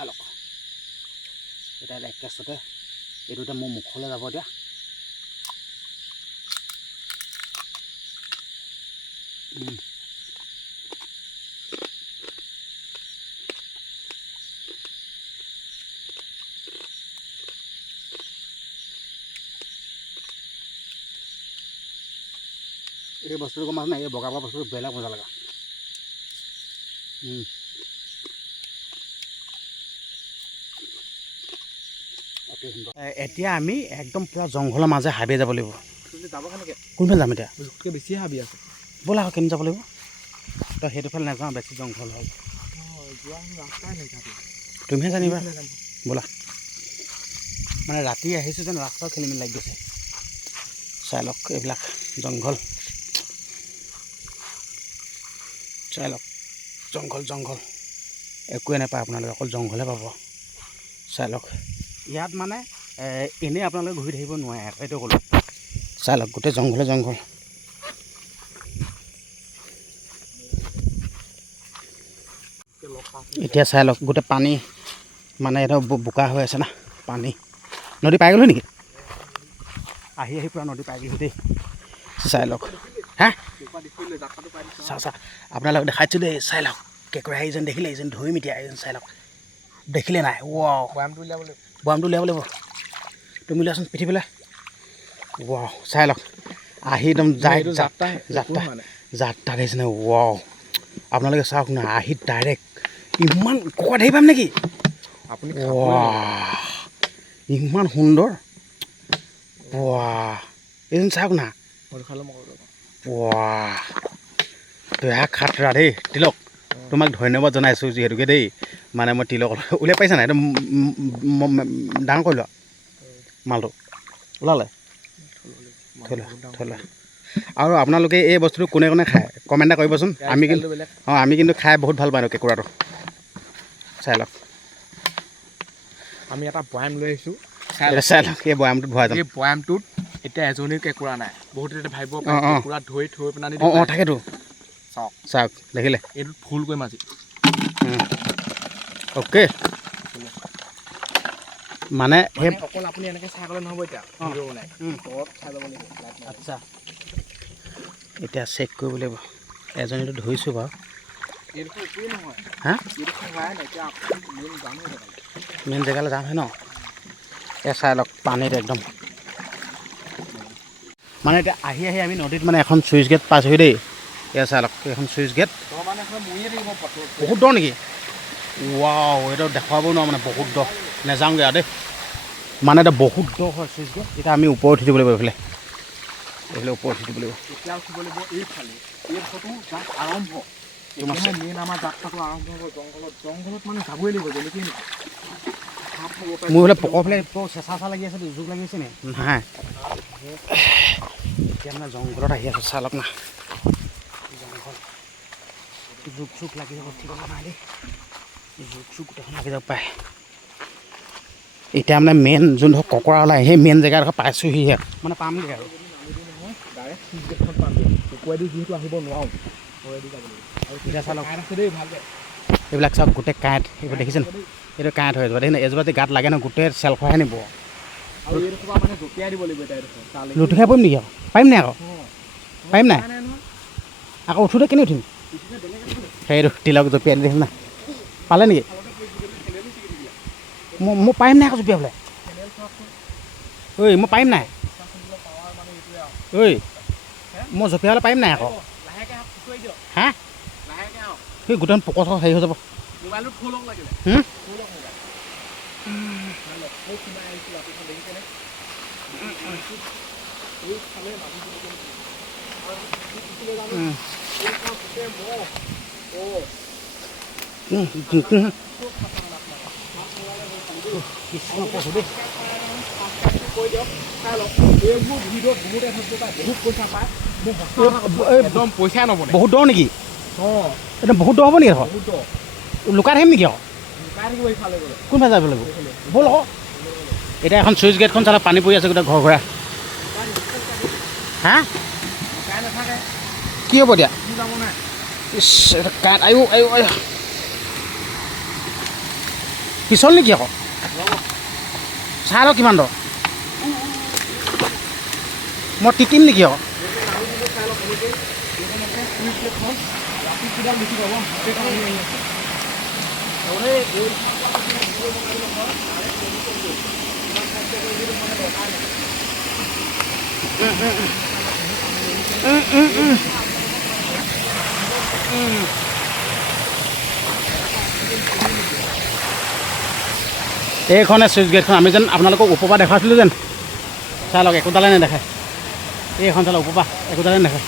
চাই লওক এতিয়া একেচতে এইটো এতিয়া মোৰ মুখলৈ যাব এতিয়া এই বস্তুটো গম পাইছে নাই এই বগা বগা বস্তুটো বেলেগ মজা লগা এতিয়া আমি একদম পুৰা জংঘলৰ মাজে হাবি যাব লাগিব যাব কেনেকৈ কোনফালে যাম এতিয়া জোখতকৈ বেছিয়ে হাবি আছে ব'লা আকৌ কেনে যাব লাগিব তই সেইটো ফালে নাযাওঁ বেছি জংঘল হ'ল যোৱা ৰাস্তাই নাই তুমিহে জানিবা ব'লা মানে ৰাতি আহিছোঁ যেন ৰাস্তাও খেলি মেলি লাগি গৈছে চাই লওক এইবিলাক জংঘল চাই লওক জংঘল জংঘল একোৱে নাপায় আপোনালোকে অকল জংঘলে পাব চাই লওক ইয়াত মানে এনেই আপোনালোকে ঘূৰি থাকিব নোৱাৰে এইটো ক'লোঁ চাই লওক গোটেই জংঘলে জংঘল এতিয়া চাই লওক গোটেই পানী মানে এটা বোকা হৈ আছে না পানী নদী পাই গ'লো নেকি আহি আহি পূৰা নদী পাই গ'লো দেই চাই লওক হা চা চা আপোনালোকক দেখাইছোঁ দেই চাই লওক কেঁকুৰা এইজন দেখিলে এইজন ধৰিম এতিয়া এইজন চাই লওক দেখিলে নাই ৱাও বৈয়ামটো উলিয়াব লাগিব তুমি উলিয়াচোন পিঠি পেলাই ৱাও চাই লওক আহি একদম যাত্ৰা নিচিনা ৱাও আপোনালোকে চাওক না আহি ডাইৰেক্ট ইমান ককা ধৰি পাম নেকি আপুনি ইমান সুন্দৰ এইজন চাওক না বেয়া খাতৰা দেই তিলক তোমাক ধন্যবাদ জনাইছোঁ যিহেতুকে দেই মানে মই তিলক উলিয়াই পাইছা নাই একদম ডাঙৰ কৰি লোৱা মালটো ওলালে থৈ লোৱা আৰু আপোনালোকে এই বস্তুটো কোনে কোনে খায় কমেণ্ট এটা কৰিবচোন আমি কিন্তু খাই বহুত ভাল পাওঁ কেঁকুৰাটো চাই লওক আমি এটা বৈয়াম লৈ আহিছোঁ চাই লওক এই বৈয়ামটোত ভৰাই যাম এই বৈয়ামটোত এতিয়া এজনীও কেঁকুৰা নাই বহুতে এতিয়া ভাবিব কেঁকুৰা ধৰি থৈ পেলাই তাকেতো চাওক চাওক দেখিলে এইটোত ফুল কৰিম আজি অ'কে মানে সেই অকল আপুনি এনেকৈ চাই গ'লে নহ'ব এতিয়া চাই যাব লাগিব আচ্ছা এতিয়া চেক কৰিব লাগিব এজনীটো ধৰিছোঁ বাৰু হা মেইন জেগালৈ যাম হয় ন এই চাই লওক পানীত একদম মানে এতিয়া আহি আহি আমি নদীত মানে এখন চুইচ গেট পাইছোঁহি দেই এয়া চাই লওক এখন চুইচ গেট বহুত দ নেকি ৱাও এইটো দেখুৱাব নোৱাৰোঁ মানে বহুত দ নেযাওঁগৈ আৰু দেই মানে এটা বহুত দ হয় চুইচ গেট এতিয়া আমি ওপৰত উঠি দিব লাগিব এইফালে ওপৰত উঠি দিব লাগিব এতিয়া উঠিব লাগিব এইফালে আৰম্ভ মেইন আমাৰ যাত্ৰাটো আৰম্ভ হ'ব জংঘলত মানে যাবই লাগিব যেনেকৈ মোৰ বোলে পকৰ ফালে চেঁচা লাগি আছে জোক লাগি আছে নে নাই এতিয়া মানে জংঘলত আহি আছোঁ চাই লওক না জংঘল জোক চোক লাগি যাব ঠিক নাই দেই জোক চোক গোটেইখন লাগি যাব পাৰে এতিয়া মানে মেইন যোনডোখৰ ককৰা ওলায় সেই মেইন জেগাডোখৰ পাইছোঁহিহে মানে পামগৈ আৰু ডাইৰেক্ট চুইচ গেটখন পাম কুকুৰাইদি যিহেতু আহিব নোৱাৰোঁ এতিয়া চাই লওক এইবিলাক চাওক গোটেই কাঁইট এইবোৰ দেখিছেনে এইটো কাঁইট হৈ যাব দেখিনে এজোপা যদি গাত লাগে ন গোটেই চেল খোৱাহে নিব লুটিখাই পৰিম নেকি আকৌ পাৰিম নাই আকৌ পাৰিম নাই আকৌ উঠোঁতে কেনে উঠিম সেইটো তিলক জঁপিয়াই দি দেখিম না পালে নেকি মই পাৰিম নাই আকৌ জঁপিয়াবলৈ ঐ মই পাৰিম নাই ঐ মই জঁপিয়াবলৈ পাৰিম নাই আকৌ হা সেই গোটেই পকৰ চকৰ হেৰি হৈ যাব একদম পইচা নবনে বহুত দ নেকি একদম বহুত দ হ'ব নেকি এখন লুকাই থাকিম নেকি আকৌ কোনফালে যাব লাগিব ব'ল আকৌ এতিয়া এখন চুইচ গেটখন চালে পানী পৰি আছে গোটেই ঘৰ ঘৰা হা কি হ'ব এতিয়া ইছ কাৰেণ্ট আয়ো আয়ো আয়ো পিছল নেকি আকৌ চাই লওক কিমান দ মই তিতিম নেকি আকৌ এইখনে চুইচ গেটখন আমি যেন আপোনালোকক ওপৰৰ পৰা দেখাইছিলোঁ যেন চাই লওক একোডালে নেদেখায় এইখন চাই লওক ওপৰৰ পৰা একোডালে নেদেখায়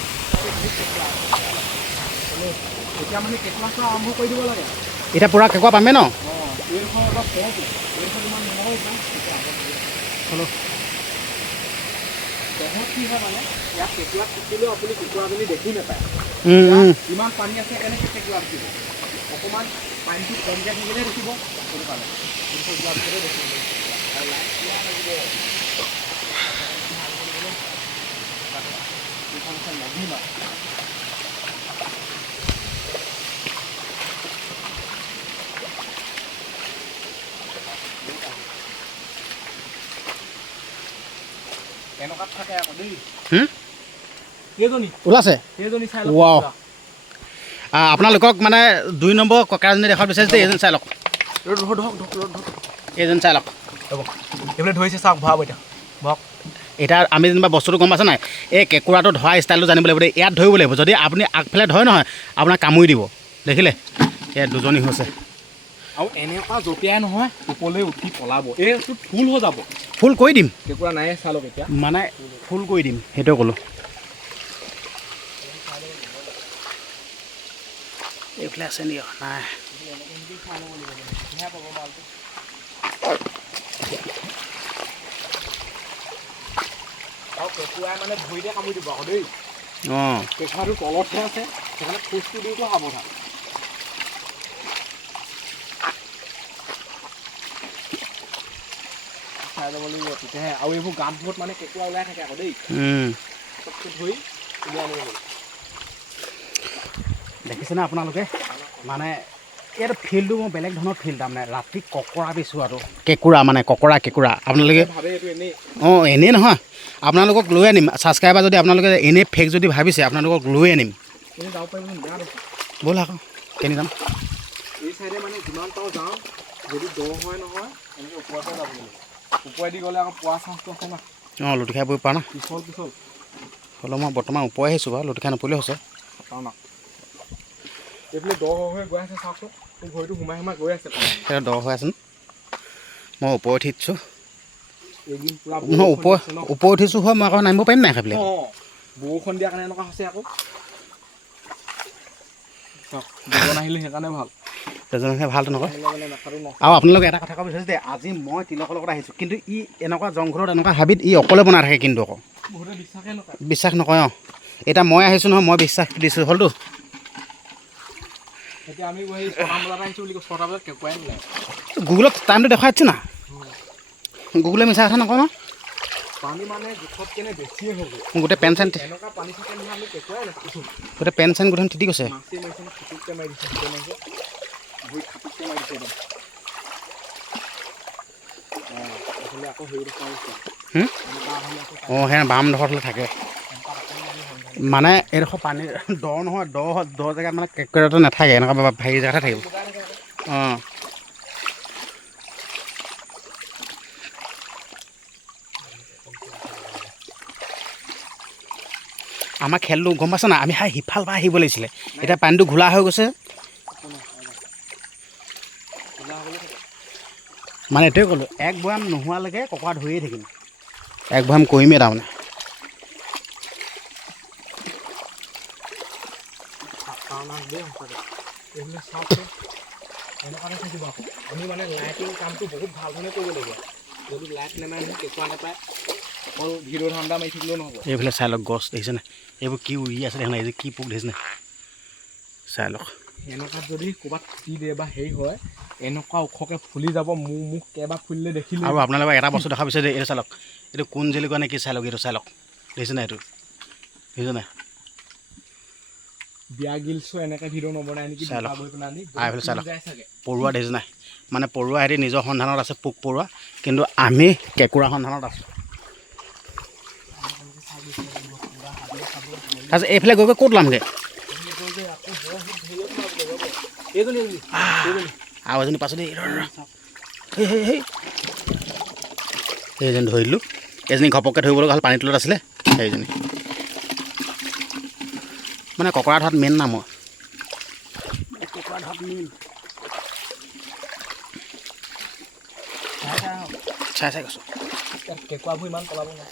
এতিয়া মানে কেঁকুৰা চোৱা আৰম্ভ কৰি দিব লাগে এতিয়া পূৰা কেঁকুৰা পামে ন হেল্ল' তহঁত কি হয় মানে ইয়াত কেঁকুৰা থাকিলেও আপুনি কেঁকুৰা যদি দেখি নাপায় ইমান পানী আছে কেনেকৈ কেঁকুৰা দেখিব অকণমান পানীটো কমকৈ থাকিলে দেখিব সেইটো কাৰণে যোৱাৰ পিছতে দেখিব আৰু লাইট দিয়া লাগিব এইখন নদী মাছ এনেকুৱাত থাকে আকৌ দেই ওলাইছে সেইজনী চাই ৱাও আপোনালোকক মানে 2 নম্বৰ ককাজনী দেখাব বিচাৰিছে এইজন চাই লওক এইজন চাই লওক এইফালে ধৰিছে চাওক ভৰাব এতিয়া ভৰাওক এতিয়া আমি যেনিবা বস্তুটো গম পাইছে নাই এই কেঁকুৰাটো ধৰা ষ্টাইলটো জানিব লাগিব দেই ইয়াত ধৰিব লাগিব যদি আপুনি আগফালে ধৰে নহয় আপোনাক কামুৰি দিব দেখিলে ইয়াত দুজনী হৈছে আৰু এনেকুৱা জঁপিয়াই নহয় ওপৰলৈ উঠি পলাব এইটো ফুল হৈ যাব ফুল কৰি দিম কেঁকুৰা নাই চাই লওক এতিয়া মানে ফুল কৰি দিম সেইটোৱে ক'লোঁ এইফালে আছে নেকি নাই আৰু কেঁকুৰাই মানে ভৰিতে কামুৰি দিব আকৌ দেই অঁ কেঁকুৰাটো তলতহে আছে সেইকাৰণে খোজটো দিওঁতো সাৱধান চাই যাব লাগিব তেতিয়াহে আৰু এইবোৰ গাঁতবোৰত মানে কেঁকুৰা ওলাই থাকে আকৌ দেই ধৰি উলিয়াই আনিব লাগিব দেখিছেনে আপোনালোকে মানে এইটো ফিল্ডটো মই বেলেগ ধৰণৰ ফিল্ড তাৰমানে ৰাতি ককৰা বিচোৱাটো কেঁকুৰা মানে কেঁকুৰা আপোনালোকে ভাবে এইটো এনেই অঁ এনেই নহয় আপোনালোকক লৈ আনিম ছাবস্ক্ৰাইবাৰ যদি আপোনালোকে এনেই ফেক যদি ভাবিছে আপোনালোকক লৈ আনিম এনেই যাব পাৰিবচোন বেয়া নহয় ব'ল আকৌ কেনি যাম এই চাইডে মানে যিমান পাওঁ যাওঁ যদি দ হয় নহয় এনেকৈ ওপৰৰ পৰা যাব লাগিব ওপৰেদি গ'লে আকৌ পোৱা চান্সটো আছে না অঁ লুটি খাই বৈ পৰা না পিছল হ'লেও মই বৰ্তমান ওপৰে আহিছোঁ বাৰু লুটি খাই নপৰিলে হৈছে চাওঁ না এইফালে দ হৈ গৈ আছে চাওকচোন তোৰ ভৰিটো সোমাই গৈ আছে সেইটো দ হৈ আছে মই ওপৰত উঠিছোঁ এইদিন পূৰা নহয় ওপৰত উঠিছোঁ হয় মই আকৌ নামিব পাৰিম নাই সেইফালে অঁ বৰষুণ দিয়াৰ কাৰণে এনেকুৱা হৈছে আকৌ চাওক বৰষুণ আহিলে সেইকাৰণে ভাল তেনেকৈ ভালটো নকয় আহিলে মানে মাথাটো নষ্ট আৰু আপোনালোকে এটা কথা ক'ব বিচাৰিছে যে আজি মই তিলকৰ লগত আহিছোঁ কিন্তু ই এনেকুৱা জংঘলত এনেকুৱা হাবিত ই অকলে বনাই থাকে কিন্তু আকৌ বহুতে বিশ্বাসেই নকৰে বিশ্বাস নকৰে অঁ এতিয়া মই আহিছোঁ নহয় মই বিশ্বাস দিছোঁ হ'লতো এতিয়া আমি সেই 6টা বজাত আহিছোঁ বুলি 6টা বজাত কেঁকুৰাই নোলায় গুগলত টাইমটো দেখুৱাই দিছে না গুগলে মিছা কথা নকওঁ ন পানী মানে জোখত কেনে বেছিয়ে হৈ গ'ল গোটেই পেণ্ট চেণ্ট এনেকুৱা পানী থাকে নহয় আমি কেঁকুৰাই নাপাইছোঁ গোটেই পেণ্ট চেণ্ট গোটেই তিতি গৈছে মাছে মাৰিছে খাটুককৈ মাৰি দিছে ভৰিত খাটুককৈ মাৰি দিছে একদম অঁ এইফালে আকৌ হেৰি দেখা হৈছে অঁ সেই বামডোখৰলৈ থাকে মানে এইডোখৰ পানী দ নহয় দ জেগাত মানে কেঁকুৰাটো নাথাকে এনেকুৱা হেৰি জেগাতে থাকিব অঁ আমাৰ খেলটো গম পাইছ না আমি সিফাল পৰা আহিব লাগিছিলে এতিয়া পানীটো ঘোলা হৈ গৈছে মানে এইটোৱে ক'লোঁ এক বৈয়াম নোহোৱালৈকে ককৰা ধৰিয়ে থাকিম এক বৈয়াম কৰিমেই তাৰমানে এনেকুৱাকে থাকিব আকৌ আমি মানে লাইটিং কামটো বহুত ভাল ধৰণে কৰিব লাগিব যদি লাইট নেমাৰে নহয় কেঁকুৰা নাপায় অকল ভিডিঅ' ধান্দা মাৰি থাকিলেও নহ'ব এইফালে চাই লওক গছ দেখিছেনে এইবোৰ কি উৰি আছে দেখা নাই এই যে কি পোক দেখিছেনে চাই লওক এনেকুৱাত যদি ক'ৰবাত ফুটি দিয়ে বা হেৰি হয় এনেকুৱা ওখকৈ ফুলি যাব মুখ কেইবাৰ ফুলিলে দেখিলে আৰু আপোনালোকক এটা বস্তু দেখা বিচাৰিছে এইটো চাই লওক এইটো কোন জেলিকুৱা নে কি চাই লওক এইটো চাই লওক দেখিছেনে এইটো দেখিছেনে বিয়া গিলছো এনেকৈ ভিডিঅ' নবনাই নেকি চাই লওক গৈ পেলাই আনি এইফালে চাই লওক পৰুৱা দেখিছে নাই মানে পৰুৱা হেৰি নিজৰ সন্ধানত আছে, পোক পৰুৱা, কিন্তু আমি কেঁকুৰা সন্ধানত আছোঁ। তাৰপিছত এইফালে গৈ ক'ত ওলামগৈ? আৰু এজনী পাছত সেইজনী ধৰিলোঁ। এজনী ঘপককৈ ধৰিব লগা হ'ল, পানীৰ তলত আছিলে সেইজনী। মানে ককৰা ধৰাত মেইন নাম মই, ককৰা ধৰাত মেইন। চাই গৈছোঁ। কেঁকুৰাবোৰ ইমান পলাব নাই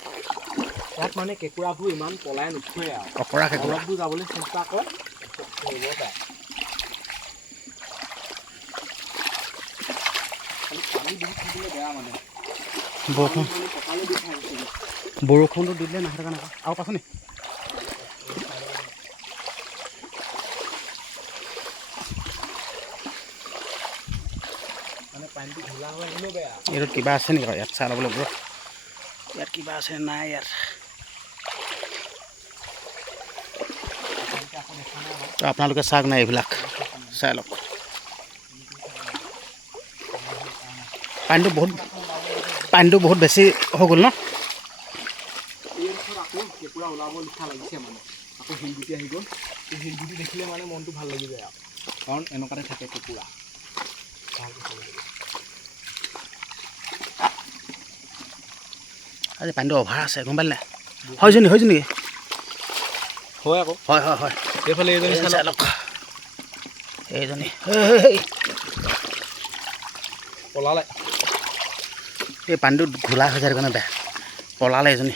ইয়াত, মানে কেঁকুৰাবোৰ ইমান পলাই নুঠুৱে আৰু অকৰা কেঁকুৰা অলপ দূৰ যাবলৈ চেষ্টা কৰে, ধৰিব পাৰে। পানী বহুত থাকিলে বেয়া মানে বৰষুণটো দিলে নাহে কাৰণে আৰু পাছ নি মানে পানীটো ঢিলা হৈ আহিলেও বেয়া। এইটো কিবা আছে নেকি? ইয়াত চাই ল'ব লাগিব, ইয়াত কিবা আছে নাই। ইয়াত আপোনালোকে চাওক নাই, এইবিলাক চাই লওক। পানীটো বহুত বেছি হৈ গ'ল ন? আকৌ কেঁকুৰা ওলাব লিখা লাগিছে মানে, আকৌ শিলগুটি আহি গ'ল। এই শিলগুটি দেখিলে মানে মনটো ভাল লাগি যায় আৰু, কাৰণ এনেকুৱাতে থাকে কেঁকুৰা। আজি পানীটো অভাৰ আছে, গম পালি নাই? হৈছে নেকি হয় আকৌ, হয় এইফালে এইজনী চাই লওক। এইজনী পলালে, এই পানীটো ঘোলা হৈ যায় কাৰণে বেয়া। পলালে এজনী,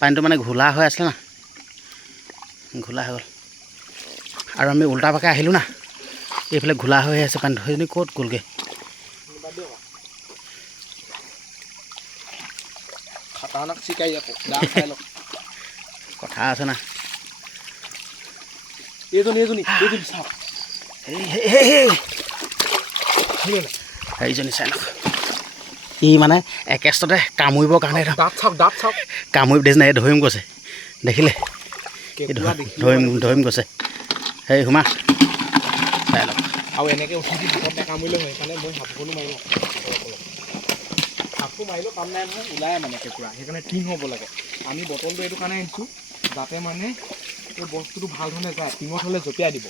পানীটো মানে ঘোলা হৈ আছিলে না, ঘোলা হৈ গ'ল। আৰু আমি উল্টা পাকে আহিলোঁ না, এইফালে ঘোলা হৈ আছে পানীটো। সেইজনী ক'ত গ'লগৈ? খাটাৰনাক চিকাৰী আকৌ, দাগ চাই লওক। কথা আছে না। এইজনী চাওক, সেইজনী চাই লওক। ই মানে একেষ্টতে কামুৰিবৰ কাৰণে দাঁত চাওক কামুৰি দেখিছে নাই? ধৰিম কৈছে, দেখিলে? ধৰিম কৈছে। সেই সোমা চাই লওক। আৰু এনেকৈ উঠি হাতত নেকামুৰিলেও হয়, সেইকাৰণে মই সাপখনো মাৰি লওঁ। সাপটো মাৰিলেও কাম নাই নহয়, ওলাই মানে কেঁকুৰা, সেইকাৰণে টিং হ'ব লাগে। আমি বটলটো এইটো কাৰণে আনিছোঁ, যাতে মানে এই বস্তুটো ভাল ধৰণে যায়। টিঙত হ'লে জঁপিয়াই দিব,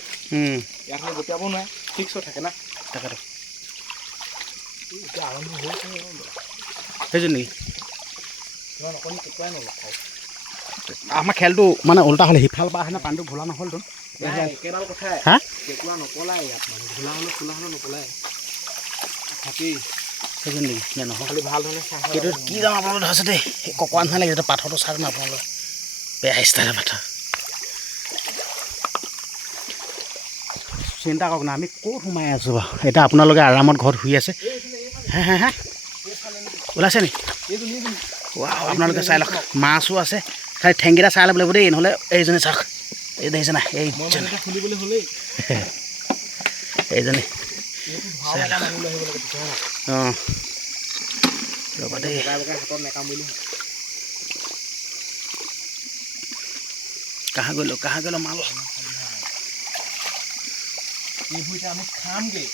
ইয়াত হ'লে জঁপিয়াব নোৱাৰে, ফিক্স হৈ থাকে না। তাকেতো এতিয়া আৰম্ভ হৈছে সেইজনী নেকি? ইমান অকণি কেঁকুৰাই নলখাওঁ। আমাৰ খেলটো মানে উল্টা হ'লে, সিফাল পৰা আহে না, পানীটো ঘোলা নহ'লতো। একেডাল কথাই, হা কেঁকুৰা নপলাই ইয়াত, মানে ঘোলা হ'লেও নপলাই, থাকেই। সেইজনী নেকি? নে নহয়? খালি ভাল ধৰণে চাই এইটো কি যাম আপোনালোকে ধৰিছে দেই, সেই ককৰা নিচিনা লাগিছে। এইটো পাথৰটো চাওক না আপোনালোকে, বেয়া ষ্টাইলৰ পাথৰ। চিন্তা কৰক না, আমি ক'ত সোমাই আছোঁ বাৰু? এতিয়া আপোনালোকে আৰামত ঘৰত শুই আছে। হে ওলাইছে নি? আপোনালোকে চাই লওক, মাছো আছে। খালি ঠেংকেইটা চাই ল'ব লাগিব দেই, নহ'লে এইজনী চাওক, এই দেখিছে নাই? এইজনী খুলিবলৈ হ'লেই এইজনী চাই লওক। অঁ ৰ'বা দেই, হাতত নেকামুৰিলে কাহা গ'লো মাল। এইবোৰ এতিয়া আমি খামগৈ,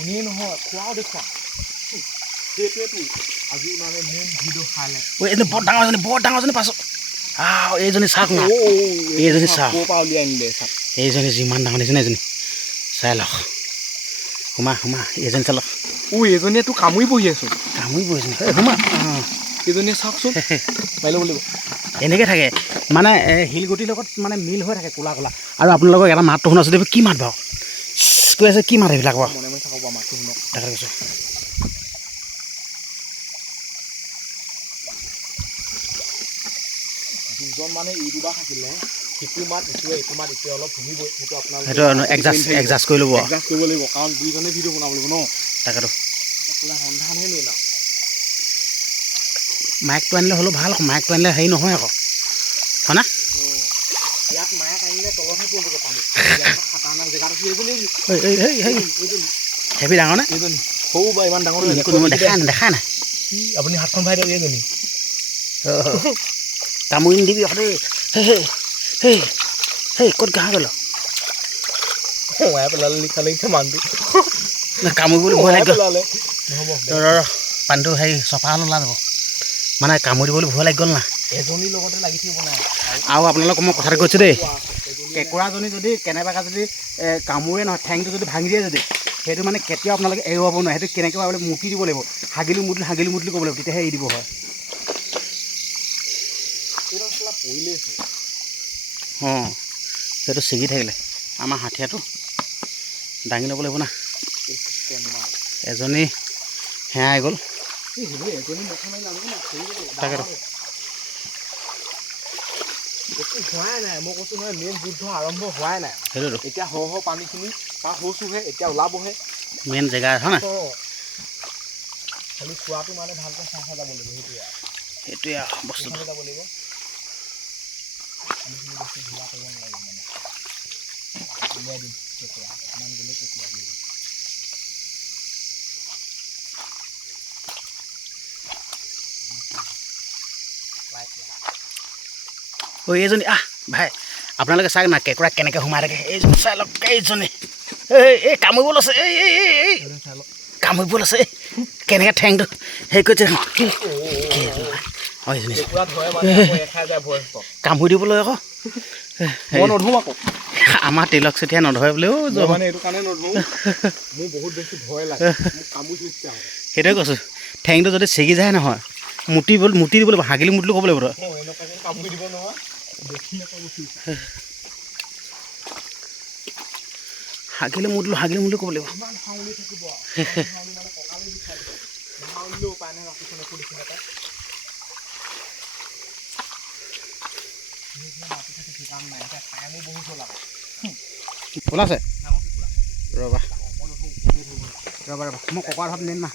এনেই নহয়, খোৱাও দেখুৱাম। সেইটোৱেতো আজি মানে মেইন ভিডিঅ' হাইলাইট। এইজনী বৰ ডাঙৰজনী পাছত এইজনী চাওক না, এইজনী চাওক, ক'ৰ পৰা উলিয়াই আনিলে চাওক। এইজনী যিমান ডাঙৰ নিচিনা এইজনী চাই লওক। সোমা এইজনী চাই লওক। এজনীয়েতো কামুৰি বহি আছোঁ, কামুৰি বহিছে। সোমা এইজনীয়ে চাওকচোন, মাৰি ল'ব লাগিব। এনেকৈ থাকে মানে শিলগুটিৰ লগত মানে মিল হৈ থাকে, ক'লা। আৰু আপোনালোকক এটা মাতটো শুনা আছোঁ, কি মাত বাৰু? কৈ আছে, কি মাত এইবিলাক বাৰু? মনে থাকক বাৰু, মাতটো শুনক। তাকে কৈছোঁ। দুজন মানে ইউটিউবাৰ থাকিলে, সিটো মাত ইটোৱে, এইটো মাত ইটোৱে অলপ শুনিবই। সেইটো আপোনালোকে সেইটো এডজাষ্ট কৰি ল'ব, এডজাষ্ট কৰিব লাগিব, কাৰণ দুইজনে ভিডিঅ' বনাব লাগিব ন। তাকেতো আপোনাৰ সন্ধানহে মেইন আৰু। মাইকটো আনিলে হ'লেও ভাল আকৌ, মাইকটো আনিলে হেৰি নহয় আকৌ, হয় না? ইয়াত মাইক আনিলে তলতহে পৰিবগৈ পানী। খাটাৰনাক জেগাত আছে এইজনী। হেভি ডাঙৰ নে? এইজনী সৰু বা ইমান ডাঙৰ দেখা নাই। আপুনি হাতখন ভাই দিয়ক, এইজনী কামুৰি নিদিবি দেই। ক'ত ঘাঁহ গ'ল? সোমাই পেলালে লিখা লাগিছে মানুহটো। কামুৰিবলৈ ভয় লাগি গ'ল নহ'ব পানীটো হেৰি চফা হ'লে ওলাই যাব মানে কামুৰিবলৈ ভয় লাগি গ'ল না এজনীৰ লগতে লাগি থাকিব নাই আৰু আপোনালোকক মই কথাটো কৈছোঁ দেই কেঁকুৰাজনী যদি কেনেবাকৈ যদি কামোৰে নহয় ঠেংটো যদি ভাঙি দিয়ে যদি সেইটো মানে কেতিয়াও আপোনালোকে এৰুৱাব নোৱাৰে সেইটো কেনেকৈ পাবলে মুতি দিব লাগিব হাগিলি মুতলি ক'ব লাগিব তেতিয়াহে এৰি দিব হয় অঁ সেইটো ছিগি থাকিলে আমাৰ হাঠিয়াটো দাঙি ল'ব লাগিব না এজনী হেৰাই গ'ল তাকেতো হোৱাই নাই মই কৈছোঁ নহয় মেইন যুদ্ধ আৰম্ভ হোৱাই নাই সেইটোতো এতিয়া পানীখিনি তাৰ হৈছোহে এতিয়া ওলাবহে মেইন জেগা হয় নাই খালি খোৱাটো মানে ভালকৈ চাই যাব লাগিব সেইটোৱে বস্তুটো যাব লাগিব পানীখিনি বেছি ঢিলা কৰিব নালাগিব মানে উলিয়াই দিম কেঁকুৰা অকণমান গ'লে কেঁকুৰা উলিয়াই দিম ঐ এইজনী ভাই আপোনালোকে চাওক না কেঁকুৰা কেনেকৈ সোমাই থাকে এইজনী চাই লওক এইজনী এই কামুৰিব লৈছে এই কামুৰিব লৈছে কেনেকৈ ঠেংটো হেৰি কৰিছে কামুৰি দিবলৈ আকৌ নধৰোঁ আকৌ আমাৰ তিলক চেতিয়া নধৰে বোলেও মানে এইটো কাৰণে নধৰোঁ মোৰ বহুত বেছি ভয় লাগে সেইটোৱে কৈছোঁ ঠেংটো যদি ছিগি যায় নহয় মুতি দিব লাগিব হাগিলি মুতিলো ক'ব লাগিব তই কামুৰি দিব নহয় হাগিলি মুতিলো ক'ব লাগিব ওলাইছে ৰ'বা মই ককাৰ ভাত নিম না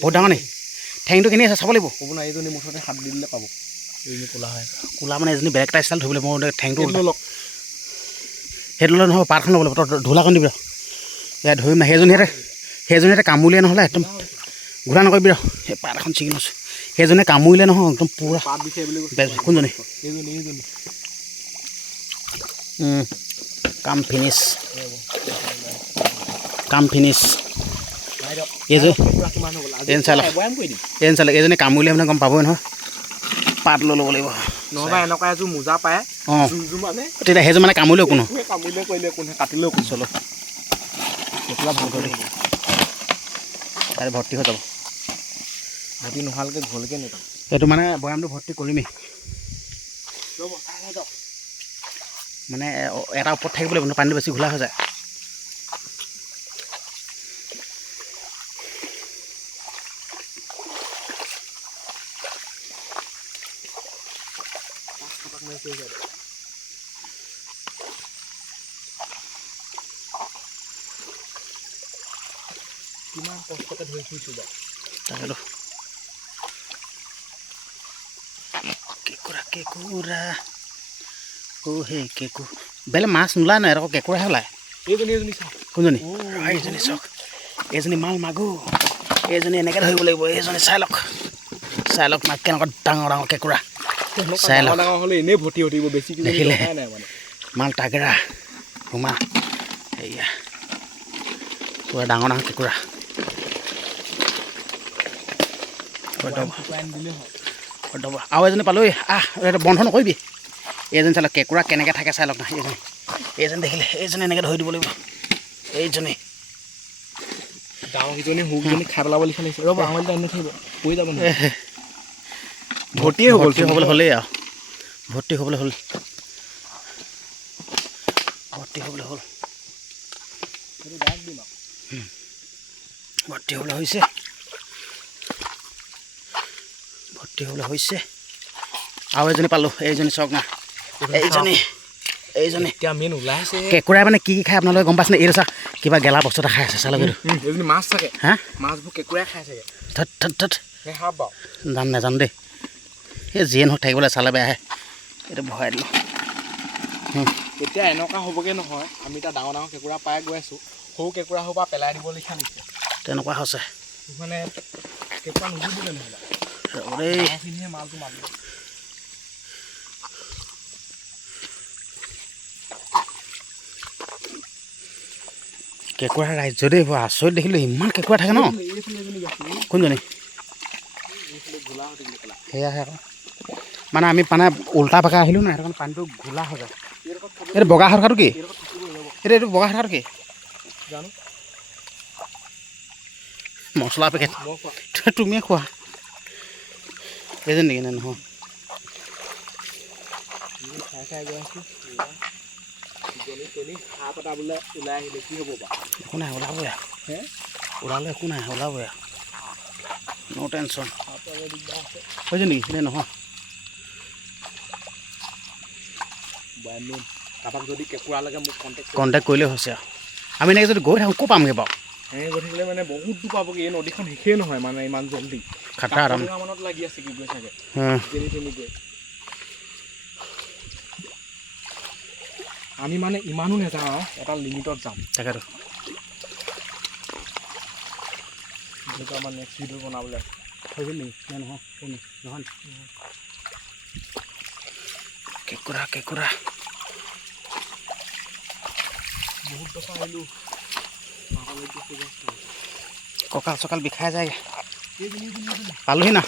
বহুত ডাঙৰ নি ঠেংটো কেনি আছে চাব লাগিব ক'ব নাই এইজনী মুঠতে হাত দি দিলে পাব এইজনী ক'লা হয় ক'লা মানে এজনী বেলেগ এটা ষ্টাইল ধৰিবলৈ মই ঠেংটো সেইটো ল'লে নহ'ব পাতখন ল'ব লাগিব তই ঢোলাখন দিবি এয়া ধৰিম না সেইজনীহঁতে কামুৰিলে নহ'লে একদম ঘূৰা নকৰিবি ৰ সেই পাত এখন ছিঙি লৈছোঁ সেইজনে কামুৰিলে নহয় একদম পূৰা পাত বিচাৰি বুলি কোনজনী এইজনী কাম ফিনিছ এইজনী কামুৰিলে মানে গম পাবই নহয় পাত লৈ ল'ব লাগিব নহ'বা এনেকুৱা এযোৰ মোজা পায় অঁ তেতিয়া সেইযোৰ মানে কামুৰিলেও কোনো কৰিলে কোনে কাটিলেও কোনো চলো কেঁকুৰা ভাল কৰি তাতে ভৰ্তি হৈ যাব ভৰ্তি নোহোৱালৈকে ঘৰলৈকে নিদিওঁ এইটো মানে বৈয়ামটো ভৰ্তি কৰিমেই মানে এটা ওপৰত থাকিব লাগিব পানীটো বেছি ঘোলা হৈ যায় কিমান কষ্টকে ধৰি ফুৰিছোঁ বাৰু তাকেতো কেঁকুৰা সেই বেলেগ মাছ নোলায় নাই আকৌ কেঁকুৰাহে ওলায় এইজনী চাওক কোনজনী এইজনী চাওক এইজনী মাল মাগুৰ এইজনী এনেকৈ ধৰিব লাগিব এইজনী চাই লওক না কেনেকুৱা ডাঙৰ কেঁকুৰা চাই লওক হ'লে এনেই ভৰ্তি হৈ থাকিব বেছি দেখিলে মাল টাগেৰা সোমা এয়া পুৰা ডাঙৰ কেঁকুৰা আৰু এজনী পালোঁ বন্ধ নকৰিবি এইজনী চাই লওক কেঁকুৰা কেনেকৈ থাকে চাই লওক না এইজনী দেখিলে এইজনী এনেকৈ ধৰি দিব লাগিব এইজনী ডাঙৰকেইজনী সৰুকেইজনী খাই পেলাব লিখা লাগিছে ৰ'ব আঙুলিটো আনি থাকিব পৰি যাব ভৰ্তি হ'বলৈ হ'লেই আৰু ভৰ্তি হ'বলৈ হ'ল ভৰ্তি হ'বলৈ হৈছে আৰু এজনী পালোঁ এইজনী চাওক না এইজনী এতিয়া মেইন ওলাইছে কেঁকুৰাই মানে কি খায় আপোনালোকে গম পাইছেনে এইটো চাওক কিবা গেলা বস্তু এটা খাই আছে চালক এইজনী মাছ থাকে হা মাছবোৰ কেঁকুৰাই খাই চাগে নাজানো দেই এই যিয়ে নহওক থাকিবলৈ চালে বেয়াহে এইটো ভৰাই দিলোঁ এতিয়া এনেকুৱা হ'বগৈ নহয় আমি এতিয়া ডাঙৰ কেঁকুৰা পাই গৈ আছোঁ সৰু কেঁকুৰা হ'ব পেলাই দিব লিখা নিছে তেনেকুৱা হৈছে মানে কেঁকুৰা নুবুজিলে নহ'লে মালটো মাৰিব কেঁকুৰা ৰাজ্য দেই বৰ আচৰিত দেখিলোঁ ইমান কেঁকুৰা থাকে ন কোনজনী সেয়াহে আকৌ মানে আমি মানে উল্টা পাকা আহিলোঁ নাই সেইটো কাৰণে পানীটো ঘোলা হৈ যায় এইটো বগা হৈ থকাটো কি এইটো বগা হৈ থকাটো কি জানো মছলা পেকেট তুমিয়ে খোৱা এইজন নেকি নে নহয় খাই গৈ আছোঁ হাঁহ পতা বোলে ওলাই আহিলে কি হ'ব বাৰু একো নাই ওলাবই ওলালে একো নাই ওলাবই ন' টেনশ্যন হৈছে নেকি নে নহয় কাৰোবাক যদি কেঁকুৰা লাগে মোক কণ্টেক্ট কৰিলেই হৈছে আৰু আমি এনেকৈ যদি গৈ থাকোঁ ক'ৰ পামগৈ বাৰু এনেকৈ গৈ থাকিলে মানে বহুত দূৰ পাবগৈ এই নদীখন শেষেই নহয় মানে ইমান জল্দি খাটা আৰাম মানত লাগি আছে কি গৈ থাকে যেনি গৈ আমি মানে ইমানো নাযাওঁ আৰু এটা লিমিটত যাম তাকেতো যিহেতু আমাৰ নেক্সট ভিডিঅ' বনাবলৈ হৈ নেকি নে নহয় নহয় কেঁকুৰা কেঁকুৰা বহুত দফা আহিলোঁ কঁকাল চকাল বিষাই যায় পালোহি না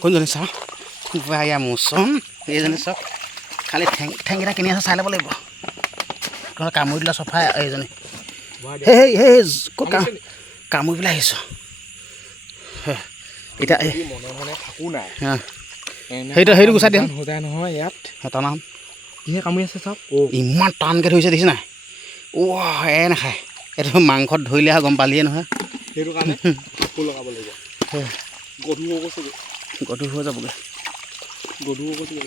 কোনজনী চাওঁ এয়া মোচন এইজনী চাওক খালি ঠেংকেইটা কিনি আছে চাই ল'ব লাগিব তোমাৰ কামুৰি দিলা চফাই এইজনী সেই ক'ত কামুৰি পেলাই আহিছোঁ এতিয়া মনে মনে থাকো নাই সেইটো গুচাই দিয়া সদায় নহয় ইয়াত এটা নাম কিহে কামুৰি আছে চাওক ইমান টানকৈ ধৰিছে দেখিছে নাই নাখায় এইটো মাংসত ধৰিলে গম পালিয়ে নহয় সেইটো কাৰণে কাপোৰ লগাব লাগিব গধুৰ হৈ গৈছে গধুৰ হৈ যাবগৈ গধুৰ হৈ গৈছে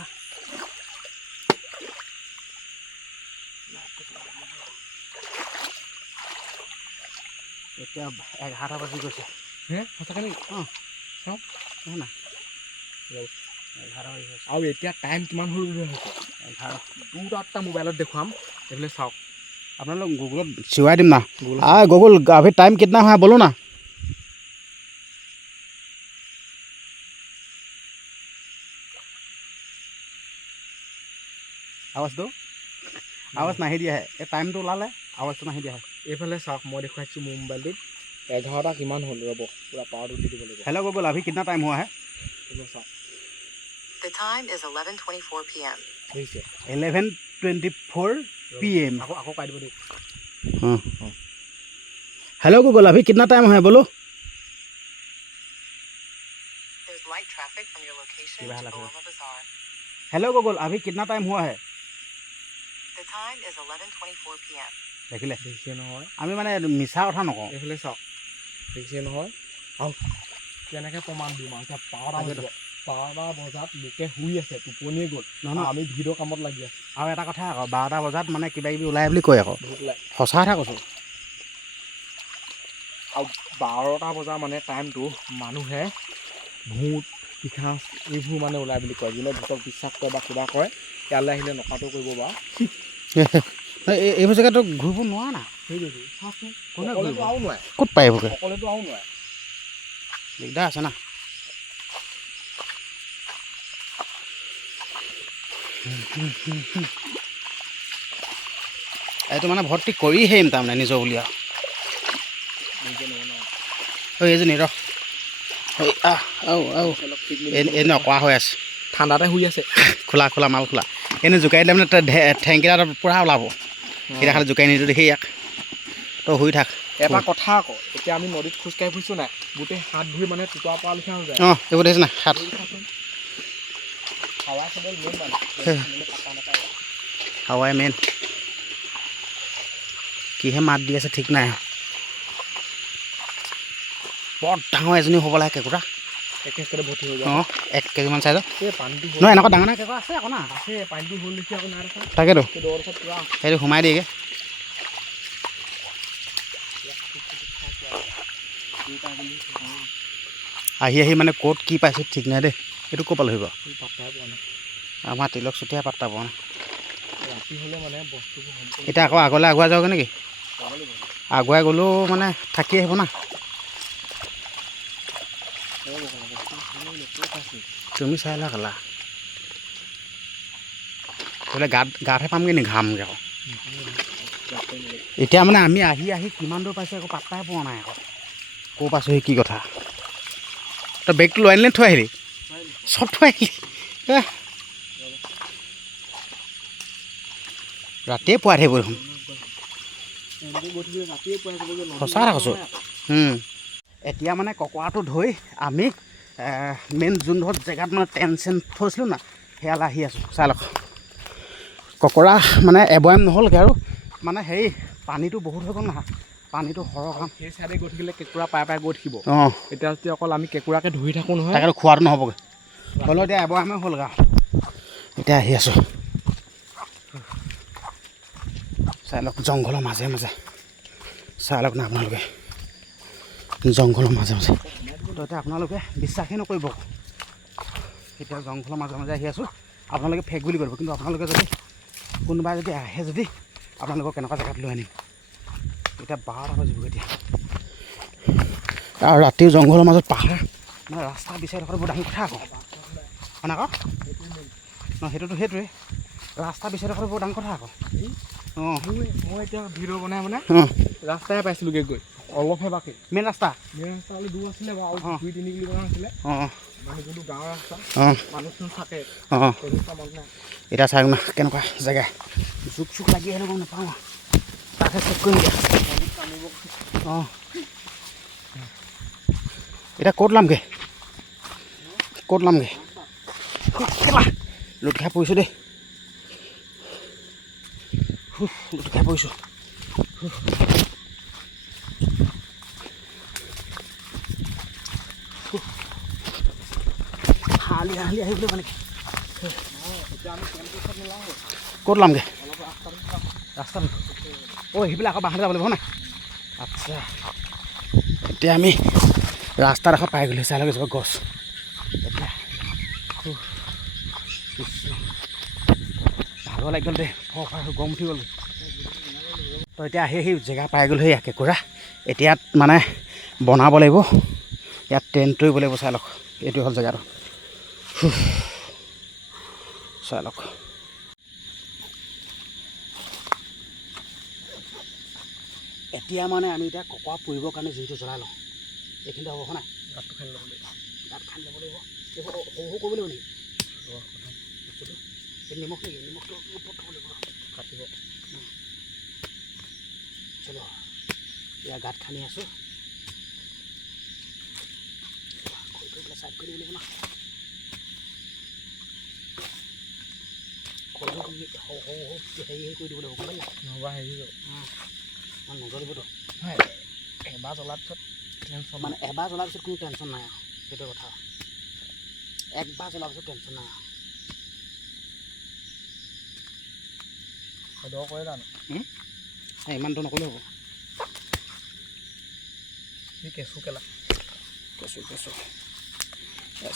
না এতিয়া 11টা বাজি গৈছে সঁচাকৈ নেকি অঁ চাওক না 11 বাজি গৈছে আৰু এতিয়া টাইম কিমান হ'ল হৈছে 2টা মোবাইলত দেখুৱাম এইফালে চাওক আপোনালোক গুগলত চিৱাই দিম না গুগল अभी टाइम कितना है बोलो ना आवाज दो आवाज नाহি দিয়া है এই টাইমটো ওলালে আৱাজটো নাহি দিয়া है এইফালে চাওক মই দেখুৱাইছোঁ মোৰ মোবাইলটোত 11টা কিমান হ'ল ৰ'ব পুৰা পাৱাৰটো দি দিব লাগিব हेलो गुगल अभी कितना टाइम हुआ है এইফালে চাওক The time is 11:24 p.m. 11:24 PM আকৌ পাই দিব দেই हेलो गूगल अभी कितना टाइम है बोलो There's light traffic from your location to Gorilla Bazaar. Hello Google अभी कितना टाइम हुआ है The time is 11:24 p.m. দেখিলে দেখিছে নহয় আমি মানে মিছা কথা নকওঁ এইফালে চাওক দেখিছে নহয় আৰু কেনেকৈ প্ৰমাণ দিম আৰু 12টা বজাত লোকে শুই আছে টোপনিয়ে গ'ল নহয় আমি ভিডিঅ' কামত লাগি আছোঁ আৰু এটা কথা আকৌ 12টা বজাত মানে কিবা কিবি ওলাই বুলি কয় আকৌ সঁচা কথা কৈছোঁ আৰু 12টা বজা মানে টাইমটো মানুহে ভূত পিশাচ এইবোৰ মানে ওলাই বুলি কয় যোনে ভূতক বিশ্বাস কৰে বা কিবা কয় ইয়ালৈ আহিলে নকাটো কৰিব বাৰু এইবোৰ জেগাতো ঘূৰিব নোৱাৰা না সেইটোৱেতো চাওকচোন কোনে অকলেতো আৰু নোৱাৰে ক'ত পায় এইবোৰকে অকলেতো আৰু নোৱাৰে দিগদাৰ আছে না এইটো মানে ভৰ্তি কৰিহে আহিম তাৰমানে নিজৰ বুলি আৰু এইজনী ৰ এনে নকৰা হৈ আছে ঠাণ্ডাতে শুই আছে খোলা মাল খোলা এনে জোকাই দিলে মানে ঠেংকেইটা পূৰা ওলাব এতিয়া খালি জোকাই নিদিওঁ দেখি ইয়াক তই শুই থাক এটা কথা আকৌ এতিয়া আমি নদীত খোজকাঢ়ি ফুৰিছোঁ নাই গোটেই হাত ধুই মানে টুটুৱা পৰা লিখা হৈ যায় এইবোৰ দেখিছে না হাত হাৱা চবেই মেইন মানে হাৱাই মেইন কিহে মাত দি আছে ঠিক নাই বৰ ডাঙৰ এজনী হ'ব লাগে কেঁকুৰা একেবাৰে ভৰ্তি হৈ যায় 1 কেজিমান চাইজৰ এই পানীটো নহয় এনেকুৱা ডাঙৰ কেঁকুৰা আছে আকৌ না আছে পানীটো হ'ল দেখি আকৌ নাই দেখা তাকেতো দৌৰত পুৰা সেইটো সোমাই দিয়েগৈ আহি মানে ক'ত কি পাইছে ঠিক নাই দেই এইটো ক'ৰ পালেহি বাৰু পাত্তাই পোৱা নাই আমাৰ তিলক চুতীয়া পাত্তা পোৱা নাই ৰাতি হ'লে মানে বস্তুবোৰ এতিয়া আকৌ আগলৈ আগুৱাই যাওঁগৈ নেকি আগুৱাই গ'লেও মানে থাকি আহিব না তুমি চাই লাগলা বোলে গাতহে পামগৈ নি ঘামগৈ আকৌ এতিয়া মানে আমি আহি কিমান দূৰ পাইছোঁ আকৌ পাত্তাই পোৱা নাই আকৌ ক'ৰ পাইছোঁ কি কথা তই বেগটো লৈ আনিলে থৈ আহিলি চব থৈ আহিলি ৰাতিয়ে পুৱাই থাকিব দেখোন সঁচা কথা কৈছোঁ এতিয়া মানে ককৰাটো ধৰি আমি মেইন যোনডোখৰ জেগাত মানে টেনশ্যন থৈছিলোঁ না সেয়ালৈ আহি আছোঁ চাই লওক ককৰা মানে এবয়াম নহ'লগৈ আৰু মানে হেৰি পানীটো বহুত হৈ গ'ল নহয় পানীটো সৰহ কাম সেই চাইডে গৈ থাকিলে কেঁকুৰা পাই গৈ থাকিব অঁ এতিয়া যদি অকল আমি কেঁকুৰাকে ধৰি থাকোঁ নহয় তাকেতো খোৱাটো নহ'বগৈ হ'লেও এতিয়া এবয়ামে হ'লগৈ এতিয়া আহি আছোঁ চাই লওক জংঘলৰ মাজে মাজে চাই লওক না আপোনালোকে জংঘলৰ মাজে মাজে তো এতিয়া আপোনালোকে বিশ্বাসেই নকৰিব এতিয়া জংঘলৰ মাজে মাজে আহি আছোঁ আপোনালোকে ফেক বুলি কৰিব কিন্তু আপোনালোকে যদি কোনোবাই যদি আহে যদি আপোনালোকক কেনেকুৱা জেগাত লৈ আনিম এতিয়া 12টা বাজিব এতিয়া আৰু ৰাতিও জংঘলৰ মাজত পাহাৰ মানে ৰাস্তা বিচাৰি থকাটো বৰ ডাঙৰ কথা আকৌ মানে আকৌ ন সেইটোৱে ৰাস্তা বিচাৰি থকাটো বৰ ডাঙৰ কথা আকৌ অঁ মই এতিয়া ভিডিঅ' বনাই ৰাস্তাই পাইছিলোঁগৈ গৈ অলপহে বাকী মেইন ৰাস্তা অলপ দূৰ আছিলে বাৰু আৰু 2-3 কিলোমিটাৰ আছিলে অঁ মানে যোনটো গাঁৱৰ ৰাস্তা অঁ মানুহ থাকে অঁ তেনেকুৱা মানুহ নাই এতিয়া চাওক না কেনেকুৱা জেগা জোক লাগি আহিলে গম নাপাওঁ তাকে চেক কৰিম দিয়া অঁ এতিয়া ক'ত লামগৈ লুট খাই পৰিছোঁ দেই লুট খাই পৰিছোঁ হালি আহিবলৈ মানে ক'ত লামগৈ ৰাস্তাত অঁ সেইবিলাক আকৌ বাহাতে যাব লাগিব নাই আচ্ছা এতিয়া আমি ৰাস্তাত এখন পাই গ'লোঁ চাই লগে যাব গছ এতিয়া ভাগৰ লাগি গ'ল দেই গৰম উঠি গ'ল তো এতিয়া আহি জেগা পাই গ'লোঁ সেই কেঁকুৰা এতিয়া মানে বনাব লাগিব ইয়াত টেণ্ট তৰিব লাগিব চাই লওক এইটো হ'ল জেগাটো চাই লওক এতিয়া মানে আমি এতিয়া ককৰা পুৰিবৰ কাৰণে জুইটো জ্বলাই লওঁ এইখিনিতে হ'ব নাই গাঁতটো খান্দি ল'ব লাগিব গাঁত খান্দি ল'ব লাগিব এইবোৰ সৰু কৰিব লাগিব নেকি বস্তুটো এই নিমখটো ওপৰত থ'ব লাগিব কাটিব চলো এয়া গাঁত খান্দি আছোঁ খৰিটো পেলাই চাইড কৰি দিব লাগিব না খৰিটো হেৰি কৰি দিব লাগিব গম পালি নহ'বা হেৰি নজ্বলিবতো হয় এবাৰ জ্বলাৰ পিছত টেনশ্যন মানে এবাৰ জ্বলাৰ পিছত কোনো টেনশ্যন নাই আৰু সেইটো কথা একবাৰ জ্বলাৰ পিছত টেনশ্যন নাই আৰু দ কৰে জানো ইমানটো নকৰিলেও হ'ব কেঁচু কেলা কেঁচু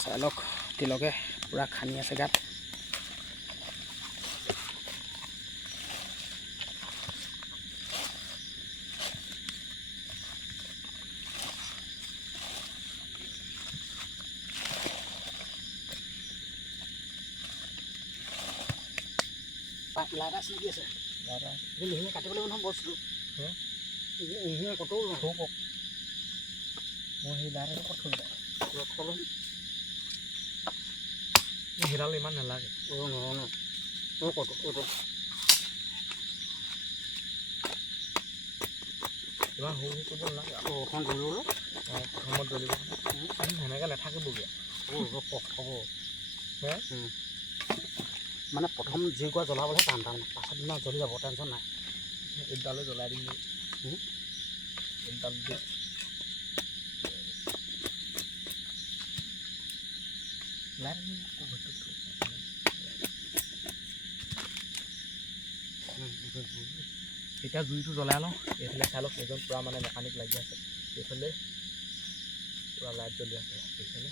চাই লওক তিলকে পূৰা খান্দি আছে গাত লাইট আছে নেকি আছে এইখিনি কাটিব লাগিব নহয় বস্তুটো এইখিনি কতো মই সেই লাইটটো ক'ত থৈ সেইডাল ইমান নালাগে ক'তো ইমান সৰু কৰিব নালাগে অকণ জ্বলিবলৈ প্ৰথমত জ্বলিব সেনেকৈ নাথাকিবগৈ হ'ব হে মানে প্ৰথম জুইকুৰা জ্বলাবলৈহে টান তাৰমানে পাছত দিনত জ্বলি যাব টেনশ্যন নাই এইডালে জ্বলাই দিম এইডাল দি এতিয়া জুইটো জ্বলাই লওঁ এইফালে চাই লওক এজন পূৰা মানে মেকানিক লাগি আছে এইফালে পূৰা লাইট জ্বলি আছে এইফালে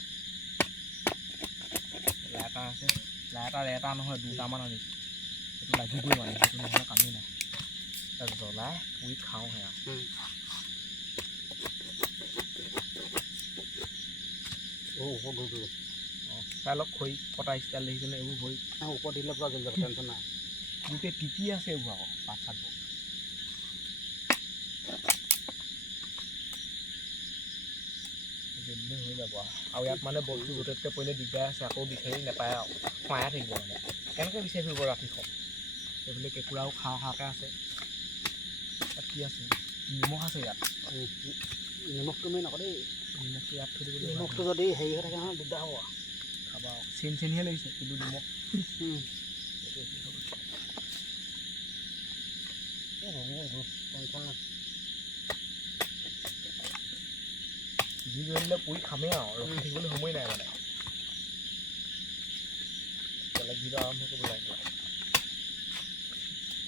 লাইটাৰ আছে লাইটাৰ এটা নহয় দুটামান আনিছোঁ সেইটো লাগিবই মানে সেইটো নহ'লে কামেই নাই তাক জ্বলাই পুৰি খাওঁহে আৰু চাই লওক খৰি কটা ষ্টাইল দেখিছেনে এইবোৰ খৰি ওপৰত দিলে পূৰা জ্বলি যাব টেনশ্যন নাই গোটেই তিতি আছে এইবোৰ আকৌ পাত চাতবোৰ জলদি হৈ যাব আৰু ইয়াত মানে বস্তু য'তে পৰিলে দিগদাৰ আছে আকৌ বিচাৰি নাপায় আৰু খুৱাই থাকিব মানে কেনেকৈ বিচাৰি ফুৰিব ৰাতিখন এইফালে কেঁকুৰাও খাওঁ খাওঁকৈ আছে ইয়াত কি আছে নিমখ আছে ইয়াত নিমখটো মেইন আকৌ দেই নিমখটো ইয়াত থৈ দিব নিমখটো যদি হেৰি হৈ থাকে নহয় দিগদাৰ হ'ব খাবা চেনিহে লাগিছে কিন্তু নিমখ যি কৰিলে পুৰি খামেই আৰু ৰখি থাকিবলৈ সময় নাই মানে বেলেগ ভিডিঅ' আৰম্ভ কৰিব লাগিব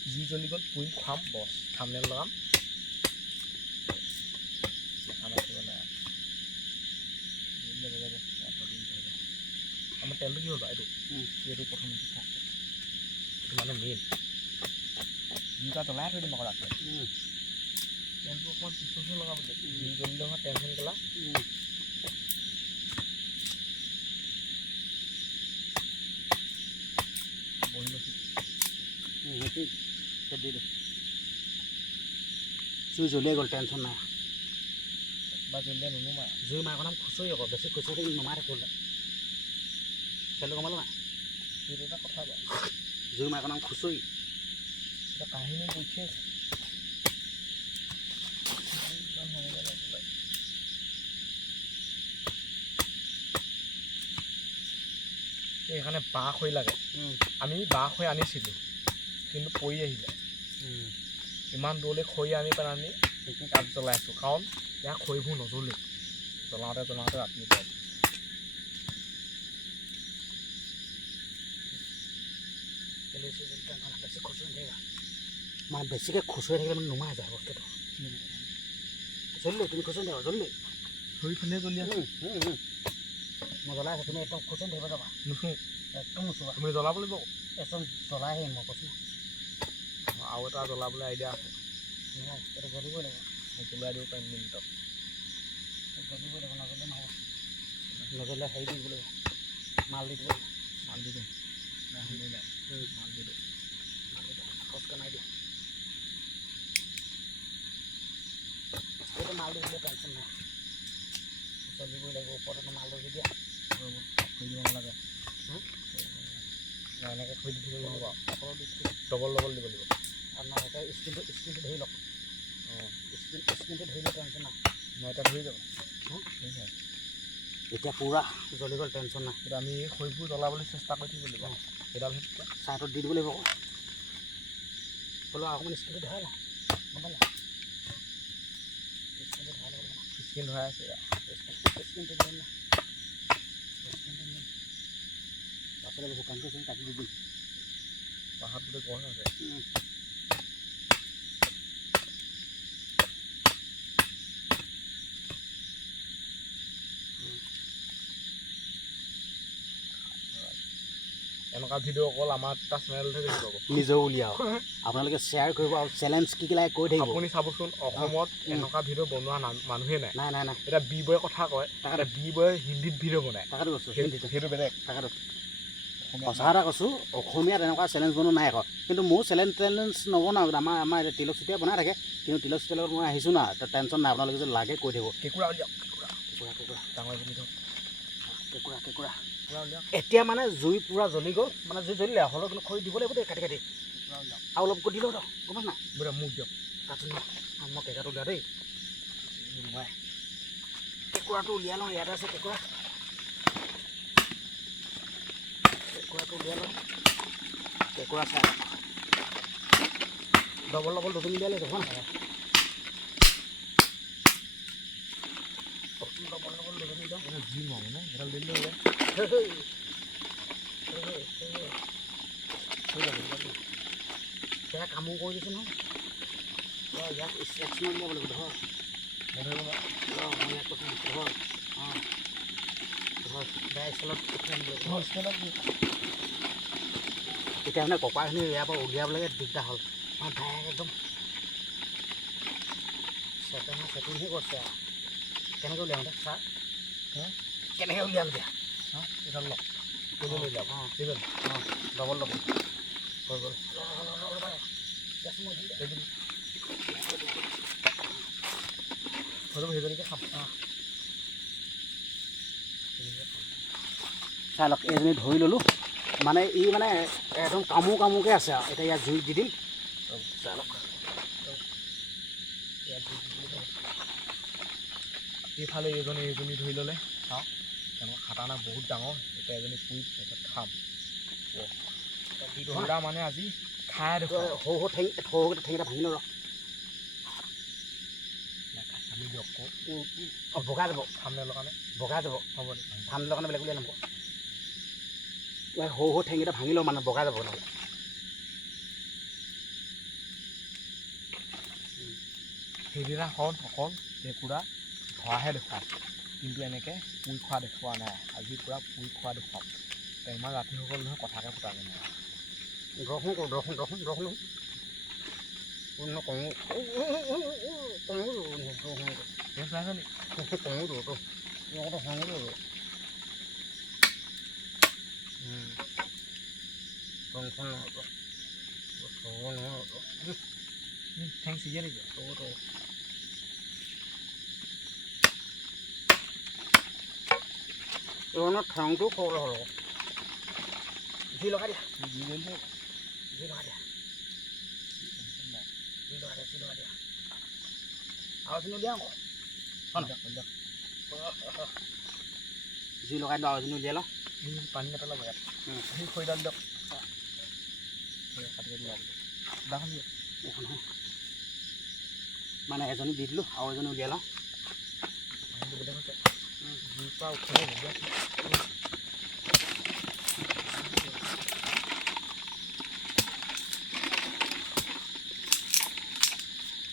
যি জ্বলি গ'ল পুৰি খুৱাম বছ থাম্বনেল লগাম আমাৰ তেলটো কি হ'ল বাৰু এইটো প্ৰথম এইটো মানে মেইন জুইটা জ্বলাই থৈ দিম আকৌ ৰাতি তেলটো অকণমান পিছতহে লগাব লাগিব জুই জ্বলিলে হয় টেনশ্যন গেলা বহি লৈছোঁ দি দে জুই জ্বলিয়ে গ'ল টেনশ্যন নাই বা জ্বলিলে নুনুমাই জুই মাৰ নাম খুচৰি আকৌ বেছি খুচৰি থাকিলে নুমাই থাকিলে খেলটো কমালো নাই সেইটো এটা কথা বাৰু জুই মাৰ নাম খুচৰি এটা কাহিনী কৈছে এইখানে বাঁহ খৰি লাগে আমি বাঁহ খৰি আনিছিলোঁ কিন্তু পৰি আহিলে ইমান দূৰলৈ খৰি আনি পেলাই আমি তাত জ্বলাইছোঁ কাৰণ ইয়াৰ খৰিবোৰ নজ্বলে জ্বলাওঁতে ৰাতি পায় বেছি খুচৰি থাকিবা মানে বেছিকৈ খুচৰি থাকিলে মানে নুমাই যায় বস্তুটো জ্বলিলে তুমি খুচৰি থাকিবা জ্বলিলে খৰিখনে জ্বলি আছে মই জ্বলাই আছোঁ তুমি একদম খুচৰি থাকিব যাবা নুচোঁ একদম নুচুবা তুমি জ্বলাব লাগিব একদম জ্বলাই আহিম মই কৈছোঁ আৰু এটা জ্বলাবলৈ আইডিয়া আছে এইটো জ্বলিবই লাগিব মই জ্বলাই দিব পাৰিম মিনিটত জ্বলিবই লাগিব নজ্বলে নহ'ব নজ্বলে হেৰি দি দিব লাগিব মাল দি দিব মাল দি দিম নাই শুনি নাই মাল দি দিওঁ খচকা নাই দিয়া এইটো মাল দি দিলে টেনশ্যন নাই জ্বলিবই লাগিব ওপৰত মালটো দি দিয়া খৰি দিব নালাগে এনেকৈ খৰি দি থাকিব নহ'ব ডবল দিব লাগিব আৰু নহয় স্কিনটো ধৰি লওক স্কিনটো ধৰিলে টেনশ্যন নাই মই এতিয়া ধৰি যাব এতিয়া পূৰা জ্বলি গ'ল টেনশ্যন নাই কিন্তু আমি খৰিবোৰ জ্বলাবলৈ চেষ্টা কৰি থাকিব লাগিব সেইডাল চাইডত দি দিব লাগিব আকৌ হ'লেও অকণমান স্কিনটো ধৰাই লওঁ গম পালে স্কিনটো ধৰাই ল'ব লাগিব স্কিন ধৰাই আছে স্কিনটো ধৰি না পাছলৈ শুকানটো আছে কাটি দিবি পাহাৰত গোটেই গছ আছে এনেকুৱা ভিডিঅ' অকল আমাৰ এটা চেনেলতে দেখি পাব নিজেও উলিয়াওক আপোনালোকে শ্বেয়াৰ কৰিব আৰু চেলেঞ্জ কি লাগে কৈ থাকিব আপুনি চাবচোন অসমত এনেকুৱা ভিডিঅ' বনোৱা মানুহে নাই নাই এতিয়া বি বয়ে কথা কয় এতিয়া বি বয়ে হিন্দীত ভিডিঅ' বনায় তাকেতো কৈছোঁ সেইটো বেলেগ তাকেতো সঁচা এটা কৈছোঁ অসমীয়াত এনেকুৱা চেলেঞ্জ বনোৱা নাই আকৌ কিন্তু মোৰ চেলেঞ্জ নবনাওঁ আমাৰ তিলক চুতীয়া বনাই থাকে কিন্তু তিলক চুতীয়াৰ লগত মই আহিছোঁ না টেনশ্যন নাই আপোনালোকে যে লাগে কৈ থাকিব কেঁকুৰা উলিয়াওক কেঁকুৰা ডাঙৰ এজনী ধৰক কেঁকুৰা কেঁকুৰা উলিয়াওক এতিয়া মানে জুই পূৰা জ্বলি গ'ল মানে জুই জ্বলিলে হ'লেও কিন্তু খৰি দিব লাগিব দেই কাটি কেঁকুৰা উলিয়াওক আৰু অলপ গৈ দিলেও দিয়ক গম পাইছ নাই বোলে মোক দিয়ক কাটি মই কেঁকুৰাটো উলিয়া দেই মই কেঁকুৰাটো উলিয়াই লওঁ ইয়াতে আছে কেঁকুৰাটো উলিয়াই লওঁ কেঁকুৰা চাই ডবল দুদিন উলিয়াই লৈ যাব না ডবল দুদিন দিওঁ যি মাৰোঁ নে এডাল দিলে সেয়া কামো কৰি দিছোঁ নহয় ইয়াক এক্সন উলিয়াব লাগিব ধৰ মই ধৰিব নোৱাৰোঁ মই ইয়াক কৈছোঁ ধৰ বেয়া ষ্টাইলত তেতিয়া মানে কপাৰখিনি ইয়াৰ পৰা উলিয়াবলৈকে দিগদাৰ হ'ল মই ডাইৰেক্ট একদম ছেটিংহে কৰিছে আৰু কেনেকৈ উলিয়াম দে ছাৰ কেনেকৈ উলিয়াম দিয়া এডাল লওক কোনে লৈ যাম দিবল ডবল ডবল হৈ গ'ল হয়তো সেইজনীকে খাম চাই লওক এইজনী ধৰি ল'লোঁ মানে ই মানে একদম কামোৰকৈ আছে আৰু এতিয়া ইয়াত জুইত দি দিম চাই লওক এইফালে এইজনী ধৰি ল'লে চাওঁ তেনেকুৱা খাটাৰনাক বহুত ডাঙৰ এতিয়া এজনী পুৰি তাৰপিছত খাম ধৰা মানে আজি খাই দেখোন সৰু ঠেঙকেইটা ভাঙি লওঁ আমি দিয়ক বগাই যাব খামনে লগানে বগাই যাব হ'ব দে ধান লগানে বেলেগ উলিয়াই ল'ব সৰু ঠেঙকেইটা ভাঙি লওঁ মানে বগাই যাব নহ'লে সেইদিনা হ'ল অকল কেঁকুৰা ধৰাহে দেখুৱাম কিন্তু এনেকৈ পুৰি খোৱা দেখুওৱা নাই আজি পূৰা পুৰি খোৱা দেখুৱাম ইমান ৰাতি হৈ গ'ল নহয় কথাকে ফুটাব নাই দৰ্শন কৰোঁ দৰ্শন ঠেং চিগিয়ে নেকি ঠাংটো সৰু হ'ল জুই লগাই দিয়া দি দিলে জুই লগাই দিয়া আৰু এজনী উলিয়াওঁ জুই লগাই দিওঁ আৰু এজনী উলিয়াই লওঁ পানী নেপেলাব ইয়াত আহি খৰিডাল দিয়ক কাটি কাটি দাখন দিয়ক মানে এজনী দি দিলোঁ আৰু এজনী উলিয়াই লওঁ পানীটো বেলেগ হৈছে জুইৰ পৰা উঠিলে দিয়ক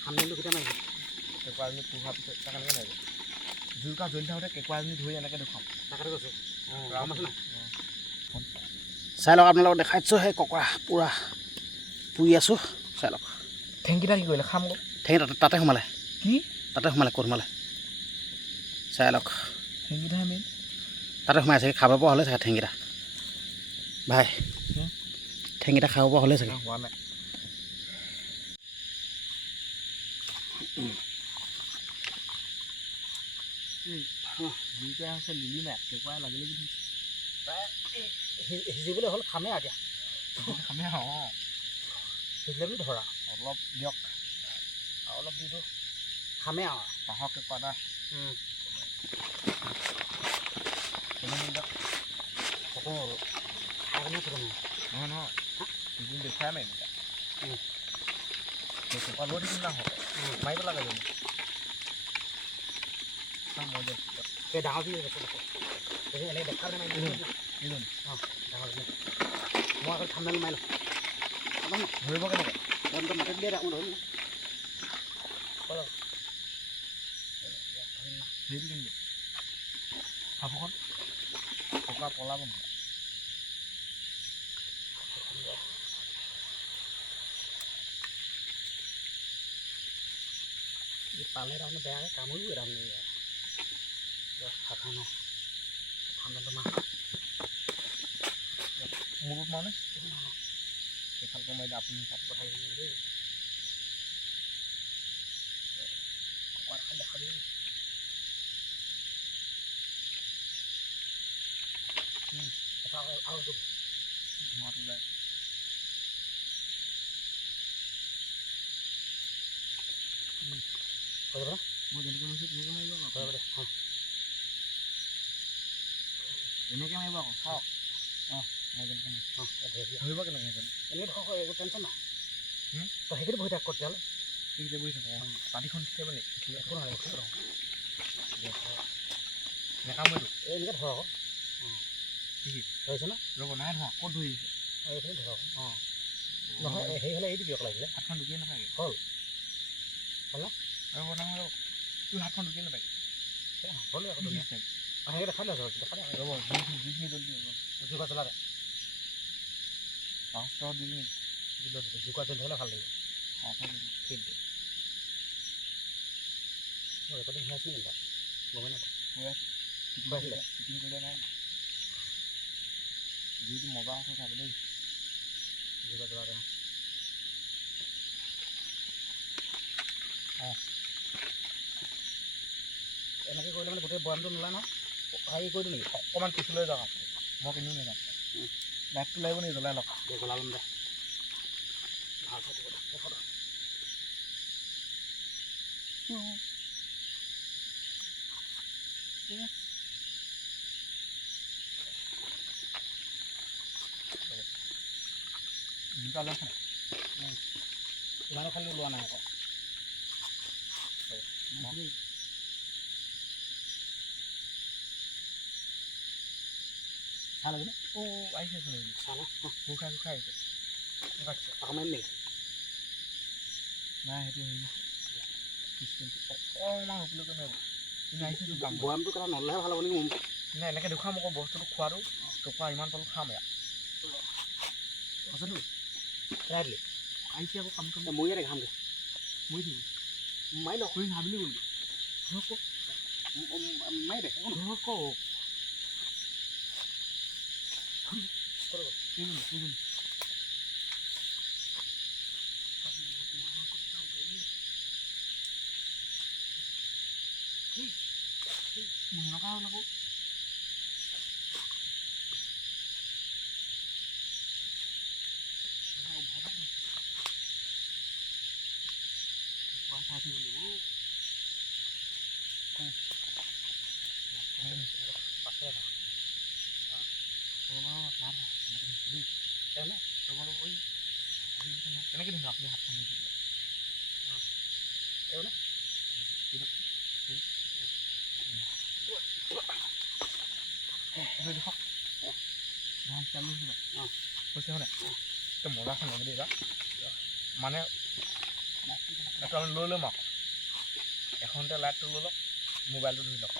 ঠাণ্ডাটো কেতিয়া মাৰিব কেঁকুৰা এজনী পোহাৰ পিছত তাক এনেকৈ মাৰিব জুইৰ পৰা জ্বলি থাকোঁতে কেঁকুৰা এজনী ধৰি এনেকৈ দেখুৱাম তাকে কৈছোঁ গম আছে নাই চাই লওক আপোনালোকক দেখাইছোঁ সেই ককৰা পূৰা পুৰি আছোঁ চাই লওক ঠেংকেইটা কি কৰিলে খাম গ'ল ঠেং তাতে সোমালে কি তাতে সোমালে ক'ত সোমালে চাই লওক ঠেংকেইটাহে মেইন তাতে সোমাই চাগে খাব পৰা হ'লে চাগে ঠেংকেইটা ভাই ঠেংকেইটা খাব পৰা হ'লে চাগে হোৱা নাই জুইকুৰা হৈছে লিলি নাই কেঁকুৰাই লাগি লাগি ধৰিছে সিজিবলৈ হ'ল খামেই আৰু এতিয়া খামে অঁ সিজিলে বুলি ধৰা অলপ দিয়ক আৰু অলপ দি দিওঁ খামেই আৰু বাঁহৰ কেঁকুৰা এটা দিয়ক নহয় নহয় দুদিন দেখুৱাই মাৰিম এতিয়া কেঁকুৰা লৈ থাকিম না হ'ব মাৰিব লাগে জানো মই দিয়ক সেই ডাঙৰ দি এনেকৈ দেখা নাই ইজন অঁ ডাঙৰ মই আকৌ ঠাণ্ডা মাৰি লওঁ ধৰিব কেনেকৈ মাটিত দিয়ে ডাঙৰ ধৰিম সেইটো কেনেকৈ সাপখন ককা পলাব নহয় পালে তাৰমানে বেয়াকৈ কামুৰিব তাৰমানে সাধাৰণ ঠাণ্ডাটো মাহ মূৰত মানে এইফালকৈ মাৰিলে আপুনি কাটি কথা দেই কপাত খালি দেখাবি আৰু ধোঁৱাটো ওলাই মই যেনেকৈ মাৰিছোঁ তেনেকৈ মাৰিব আকৌ এনেকৈ মাৰিব আকৌ চাওক অঁ মই যেনেকৈ মাৰিছোঁ ধৰিব কেনেকৈ সেইজন এনেই ধৰক একো টেনশ্যন নাই তই সেইখিনি বহি থাক তেতিয়াহ'লে সেইকেইটা বহি থাকোঁ অঁ পাতিখন থাকিব নি একো নহয় নেকামৰিটো এই এনেকৈ ধৰ আকৌ কি ধৰিছে ন ৰ'ব নাই ধৰা ক'ত ধৰিছে এইখিনি ধৰক অঁ নহয় সেই হ'লে এইটো দিয়ক লাগিলে হাতখন ঢুকিয়ে নাথাকে হ'ল হ'ল ৰ'ব নহয় ৰ'ব তোৰ হাতখন ঢুকিয়ে নাথাকে হ'ল আকৌ চিষ্টেম সেইকেইটা দেখাই লৈছোঁ দেখাই ৰ'ব জুইখিনি জলদি জুইকুৰা জ্বলা দে পাঁচটা দি দিম দিলোঁ জুইকুৰা জ্বলি হ'লে ভাল লাগিব ফিল্ডটো মই ৰেকৰ্ডিং হৈ আছিলে কিন্তু গমেই নাপাওঁ হৈ আছে ফিটিং কৰিলে নাই যিটো মজা আছে চাব দেই জোগা জোগা তেওঁ এনেকৈ কৰিলে মানে গোটেই বয়ামটো নোলায় নহয় হেৰি কৰি দিওঁ নেকি অকণমান পিছলৈ যাওক আপুনি মই কিনিও নাযাওঁ লাইটটো লাগিব নেকি জ্বলাই লওক দে জ্বলা ল'ম দে ভাল চাই দিব দে ফটো ইমানো খালি ওলোৱা নাই আকৌ চাহ লাগিলে আহিছেচোন চাহ শুকাই আহিছে অকণমান নেকি নাই সেইটো হেৰি অকণমান হ'বলৈ নোৱাৰিব কিন্তু আহিছেচোন কাম বয়ামটো কথা নললেহে ভাল হ'ব নেকি মোৰ নাই এনেকৈ দেখুৱাম আকৌ বস্তুটো খোৱাটো টকা ইমান পালোঁ খাম ইয়াত সঁচাটো পেলাই দিলি আহিছে আকৌ কাম কাম মই ইয়াতে ঘামগৈ মই দিব মাৰি লওক তুমি ভাবিলি গ'ল মাৰি দে কেনেকৈ ধৰিব আপুনি হাতখন ধৰি দিলে হৈছে মানে এইটো মজা খান দেই বা মানে এইটো আমি লৈ ল'ম আকৌ এখনতে লাইটটো লৈ লওক মোবাইলটো ধৰি লওক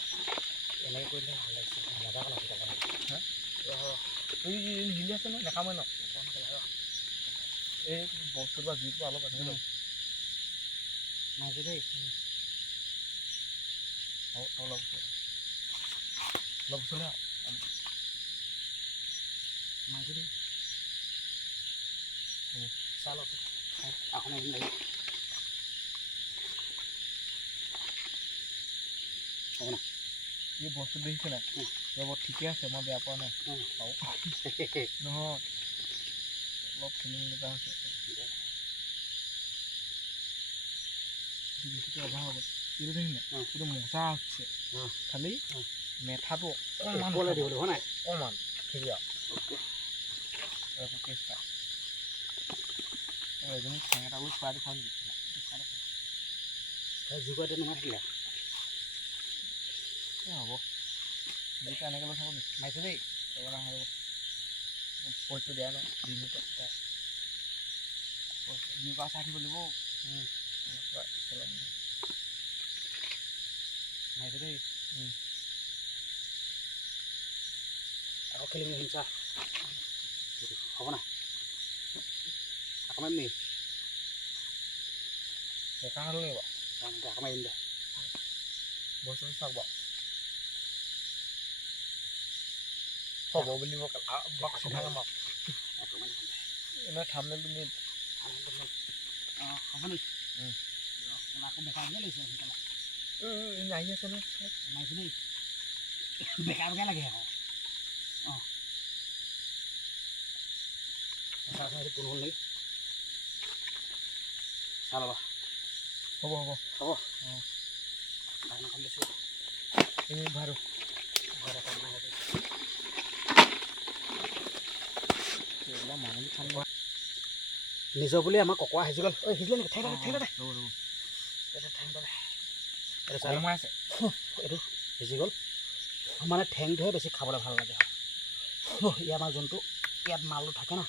এনেকৈ কৰিলে ভাল লাগিছে মজা লাগিছে এই হিলি আছে নহয় নেখামই ন এই বস্তুটো বা জুইটো অলপ এনেকৈ লওক মাৰিছে দেই অলপ ওচৰলৈ মাৰিছে দেই চাহ লওক এখন এদিন লাগি হ'ব না এই বস্তু দেখিছে নাই ৰ'ব ঠিকে আছে মই বেয়া পোৱা নাই নহয় অলপ খেলি মেলি এটা হৈছে বেছিকৈ অভাৱ হ'ব এইটো দেখিছে নাই এইটো মজা হচ্ছে খালি মেথাটো অকণমান দিবলৈ হয় নাই অকণমান ঠিক আছে একো কেছ নাই এজনী ঠেং এটা বুলি খোৱাটো খাওঁ নেকি জোগা এতিয়া নোমাই থাকিলে হ'ব যিটো এনেকৈ লৈ থাকোঁ নেকি মাৰিছে দেই ৰ'ব হ'ব পইচটো দিয়া নাই দিনতে জোগা চাই থাকিব লাগিব মাৰিছে দেই আকৌ খেলি মেলি চা হ'ব না আকৌ মাৰিম নেকি ডেকা হ'ল নেকি বাৰু আকৌ মাৰিম দে বস্তুটো চাওক বাৰু হ'ব বুলি মই চিধাকৈ মাৰক এনে থামনেলটো নিম অঁ হ'ব নেকি আকৌ বেকাৰ বেকাৰ লাগিছে সোনকালে আহি আছে নহয় মাৰিছে দেই বেকাৰ বেকাৰ লাগে আকৌ অঁ চাহ চাহ কোন হ'ল নেকি চাহ ল'বা হ'ব হ'ব হ'ব অঁ ঢাকনাখন দিছোঁ এই বাৰু ঘৰ এটা বনাই হ'ব মামুলি খাম নিজৰ বুলি আমাৰ ককোৱা সিজি গ'ল ঐ সিজিলে নেকি ঠাই ঠাই দে সোমাইছে এইটো সিজি গ'ল মানে ঠেংটোহে বেছি খাবলৈ ভাল লাগে ইয়াৰ আমাৰ যোনটো ইয়াত মালটো থাকে না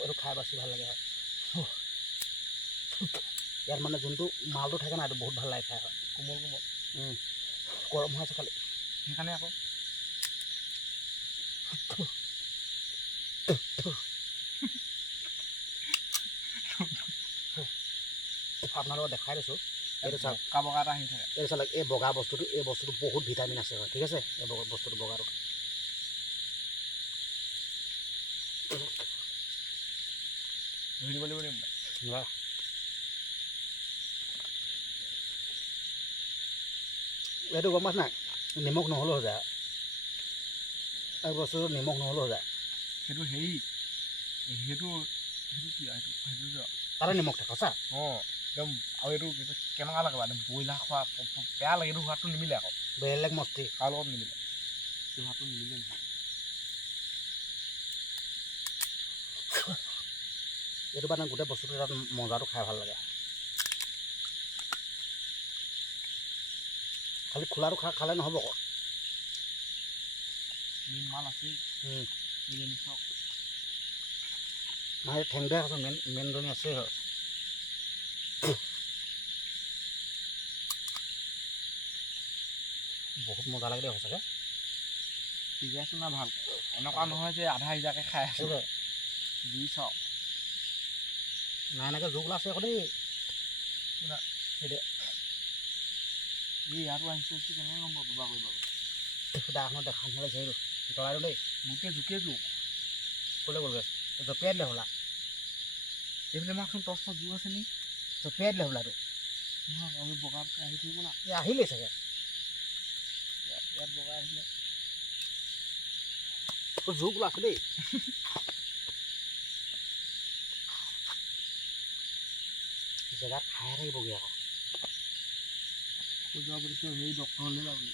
এইটো খাই বেছি ভাল লাগে হয় ইয়াত মানে যোনটো মালটো থাকে না এইটো বহুত ভাল লাগে খাই হয় কোমল কোমল গৰম হৈ আছে খালি সেইকাৰণে আকৌ আপোনালোকক দেখাই দিছোঁ এইটো চাওক বগা বগা এটা আহি থাকে এইটো চাওক এই বগা বস্তুটো বহুত ভিটামিন আছে হয় ঠিক আছে এই বস্তুটো বগাটো ধুই দিব লাগিব নেকি? নোৱাৰা। এইটো গম পাইছ নাই নিমখ নহ'লেও হৈ যায় এই বস্তুটো নিমখ নহ'লেও হৈ যায় সেইটো হেৰি সেইটো সেইটো কি সেইটো সেইটো তাতে নিমখ থাকে সঁচা অঁ একদম আৰু এইটো কেনেকুৱা লাগে একদম ব্ৰইলাৰ খোৱা বেয়া লাগে এইটো সোৱাদটো নিমিলে আকৌ বেলেগ মস্তি খাৰ লগত নিমিলে এইটো সোৱাদটো নিমিলে নহয় এইটো মানে গোটেই বস্তুটো তাত মজাটো খাই ভাল লাগে খালি খোলাটো খালে নহ'ব আকৌ মেইন মাল আছেই বিৰিয়ানী চাওক মানে ঠেং বেয়া আছে মেইনজনী আছে বহুত মজা লাগে দেই সঁচাকৈ সিজাইছোঁ না ভালকৈ এনেকুৱা নহয় যে আধা সিজাকৈ খাই আছোঁ জুই চাওক নাই এনেকৈ জোক ওলাইছে আকৌ দেই এই ইয়াতো আহিছে কেনেকৈ গম পাব বাবা কৰিব দাখনত দেখা নালাগে সেইটো জ্বলাই দিওঁ দেই গোটেই জোকে জোক ক'লৈ গ'লগৈ জপিয়াই দিলে হ'লা এইফালে মাকচোন টচ টচ জোক আছে নি জপিয়াই দিলে হ'লাটো নহয় আমি বগাকৈ আহি থাকিব না এই আহিলেই চাগে ইয়াত বগাই আহিলে জোক ওলাইছে দেই জেগাত খাই থাকিবগৈ আকৌ যোৱা বুলি সেই ডক্টৰলৈ যাবলৈ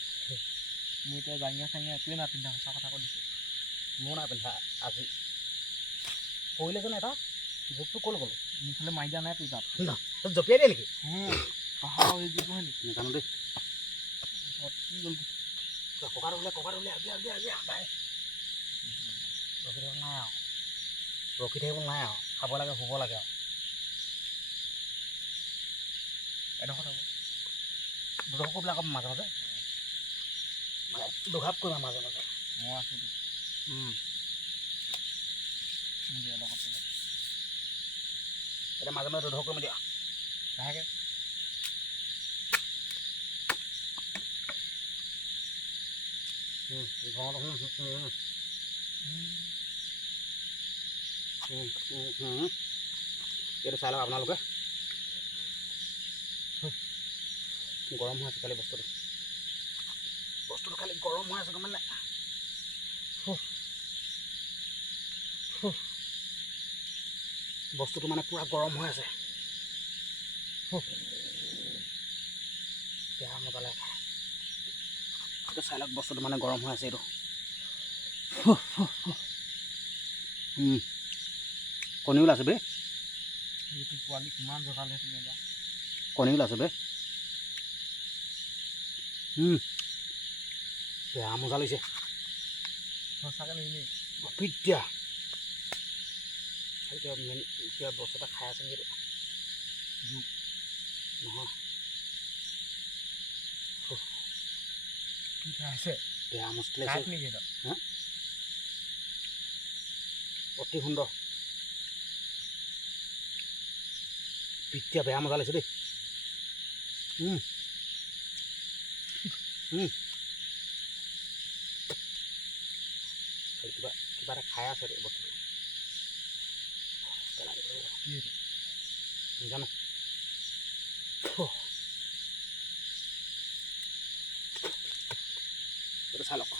মই এতিয়া জাঙিয়া চাঙিয়া একোৱে নাপিন্ধা সঁচা কথা কৈ দিছোঁ মোৰ নাই পিন্ধা আজি পৰিলে যেন এটা জোকটো ক'লৈ গ'ল মোৰ ফালে মাৰি দিয়া নাই তোৰ তাত তই জপিয়াই দিয়ে নেকি পাহাৰৰ এই জোক হয় নেকি নাজানো দেই কি গ'ল ককাটো উলিয়াই ভাই ৰখি থাকিব নাই আৰু খাব লাগে শুব লাগে আৰু এডোখৰত হ'ব দুডোখৰবিলাক মাজে মাজে মানে দুঘাপ কৰিবা মাজে মাজে মই আছোঁতো মোৰ এডোখৰত এতিয়া মাজে মাজে দুডোখৰ কৰিম দিয়া লাহেকৈ এইটো চাই লওক আপোনালোকে গৰম হৈ আছে খালি বস্তুটো খালি গৰম হৈ আছে মানে বস্তুটো মানে পূৰা গৰম হৈ আছে বেয়া মজা লাগে খাই এইটো চাই লওক বস্তুটো মানে গৰম হৈ আছে এইটো কণী ওলাইছে বে এইটো পোৱালি কিমান জগালে তুমি বা কণী ওলাইছে বে বেয়া মজা লাগিছে সঁচাকৈ নিবি পিজ্জা কিবা বস্তু এটা খাই আছে নেকি জোক নহয় কি খাই আছে বেয়া মস্তি খাই লাগিছে নেকি এটা অতি সুন্দৰ পিজ্জা বেয়া মজা লাগিছে দেই কিবা এটা খাই আছে বস্তুটো পেলাই দিব লাগিব নাজানো এইটো চাই লওক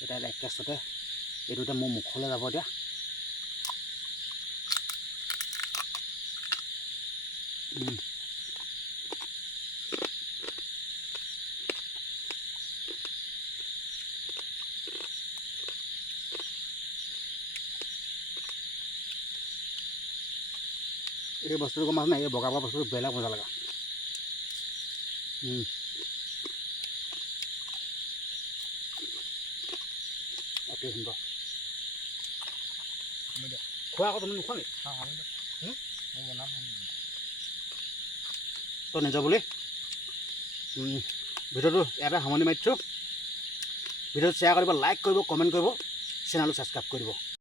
এতিয়া লাইক টেষ্টতে এইটো এতিয়া মোৰ মুখলৈ যাব এতিয়া এই বস্তুটো গম পাইছ নাই এই বগা বস্তুটো বেলেগ মজা লগা অতি সুন্দৰ খোৱা আকৌ তুমি নোখোৱা নেকি মই বনাম তই নিজৰ বুলি ভিডিঅ'টো ইয়াতে সামৰণি মাৰিছোঁ ভিডিঅ'টো শ্বেয়াৰ কৰিব লাইক কৰিব কমেণ্ট কৰিব চেনেলটো ছাবস্ক্ৰাইব কৰিব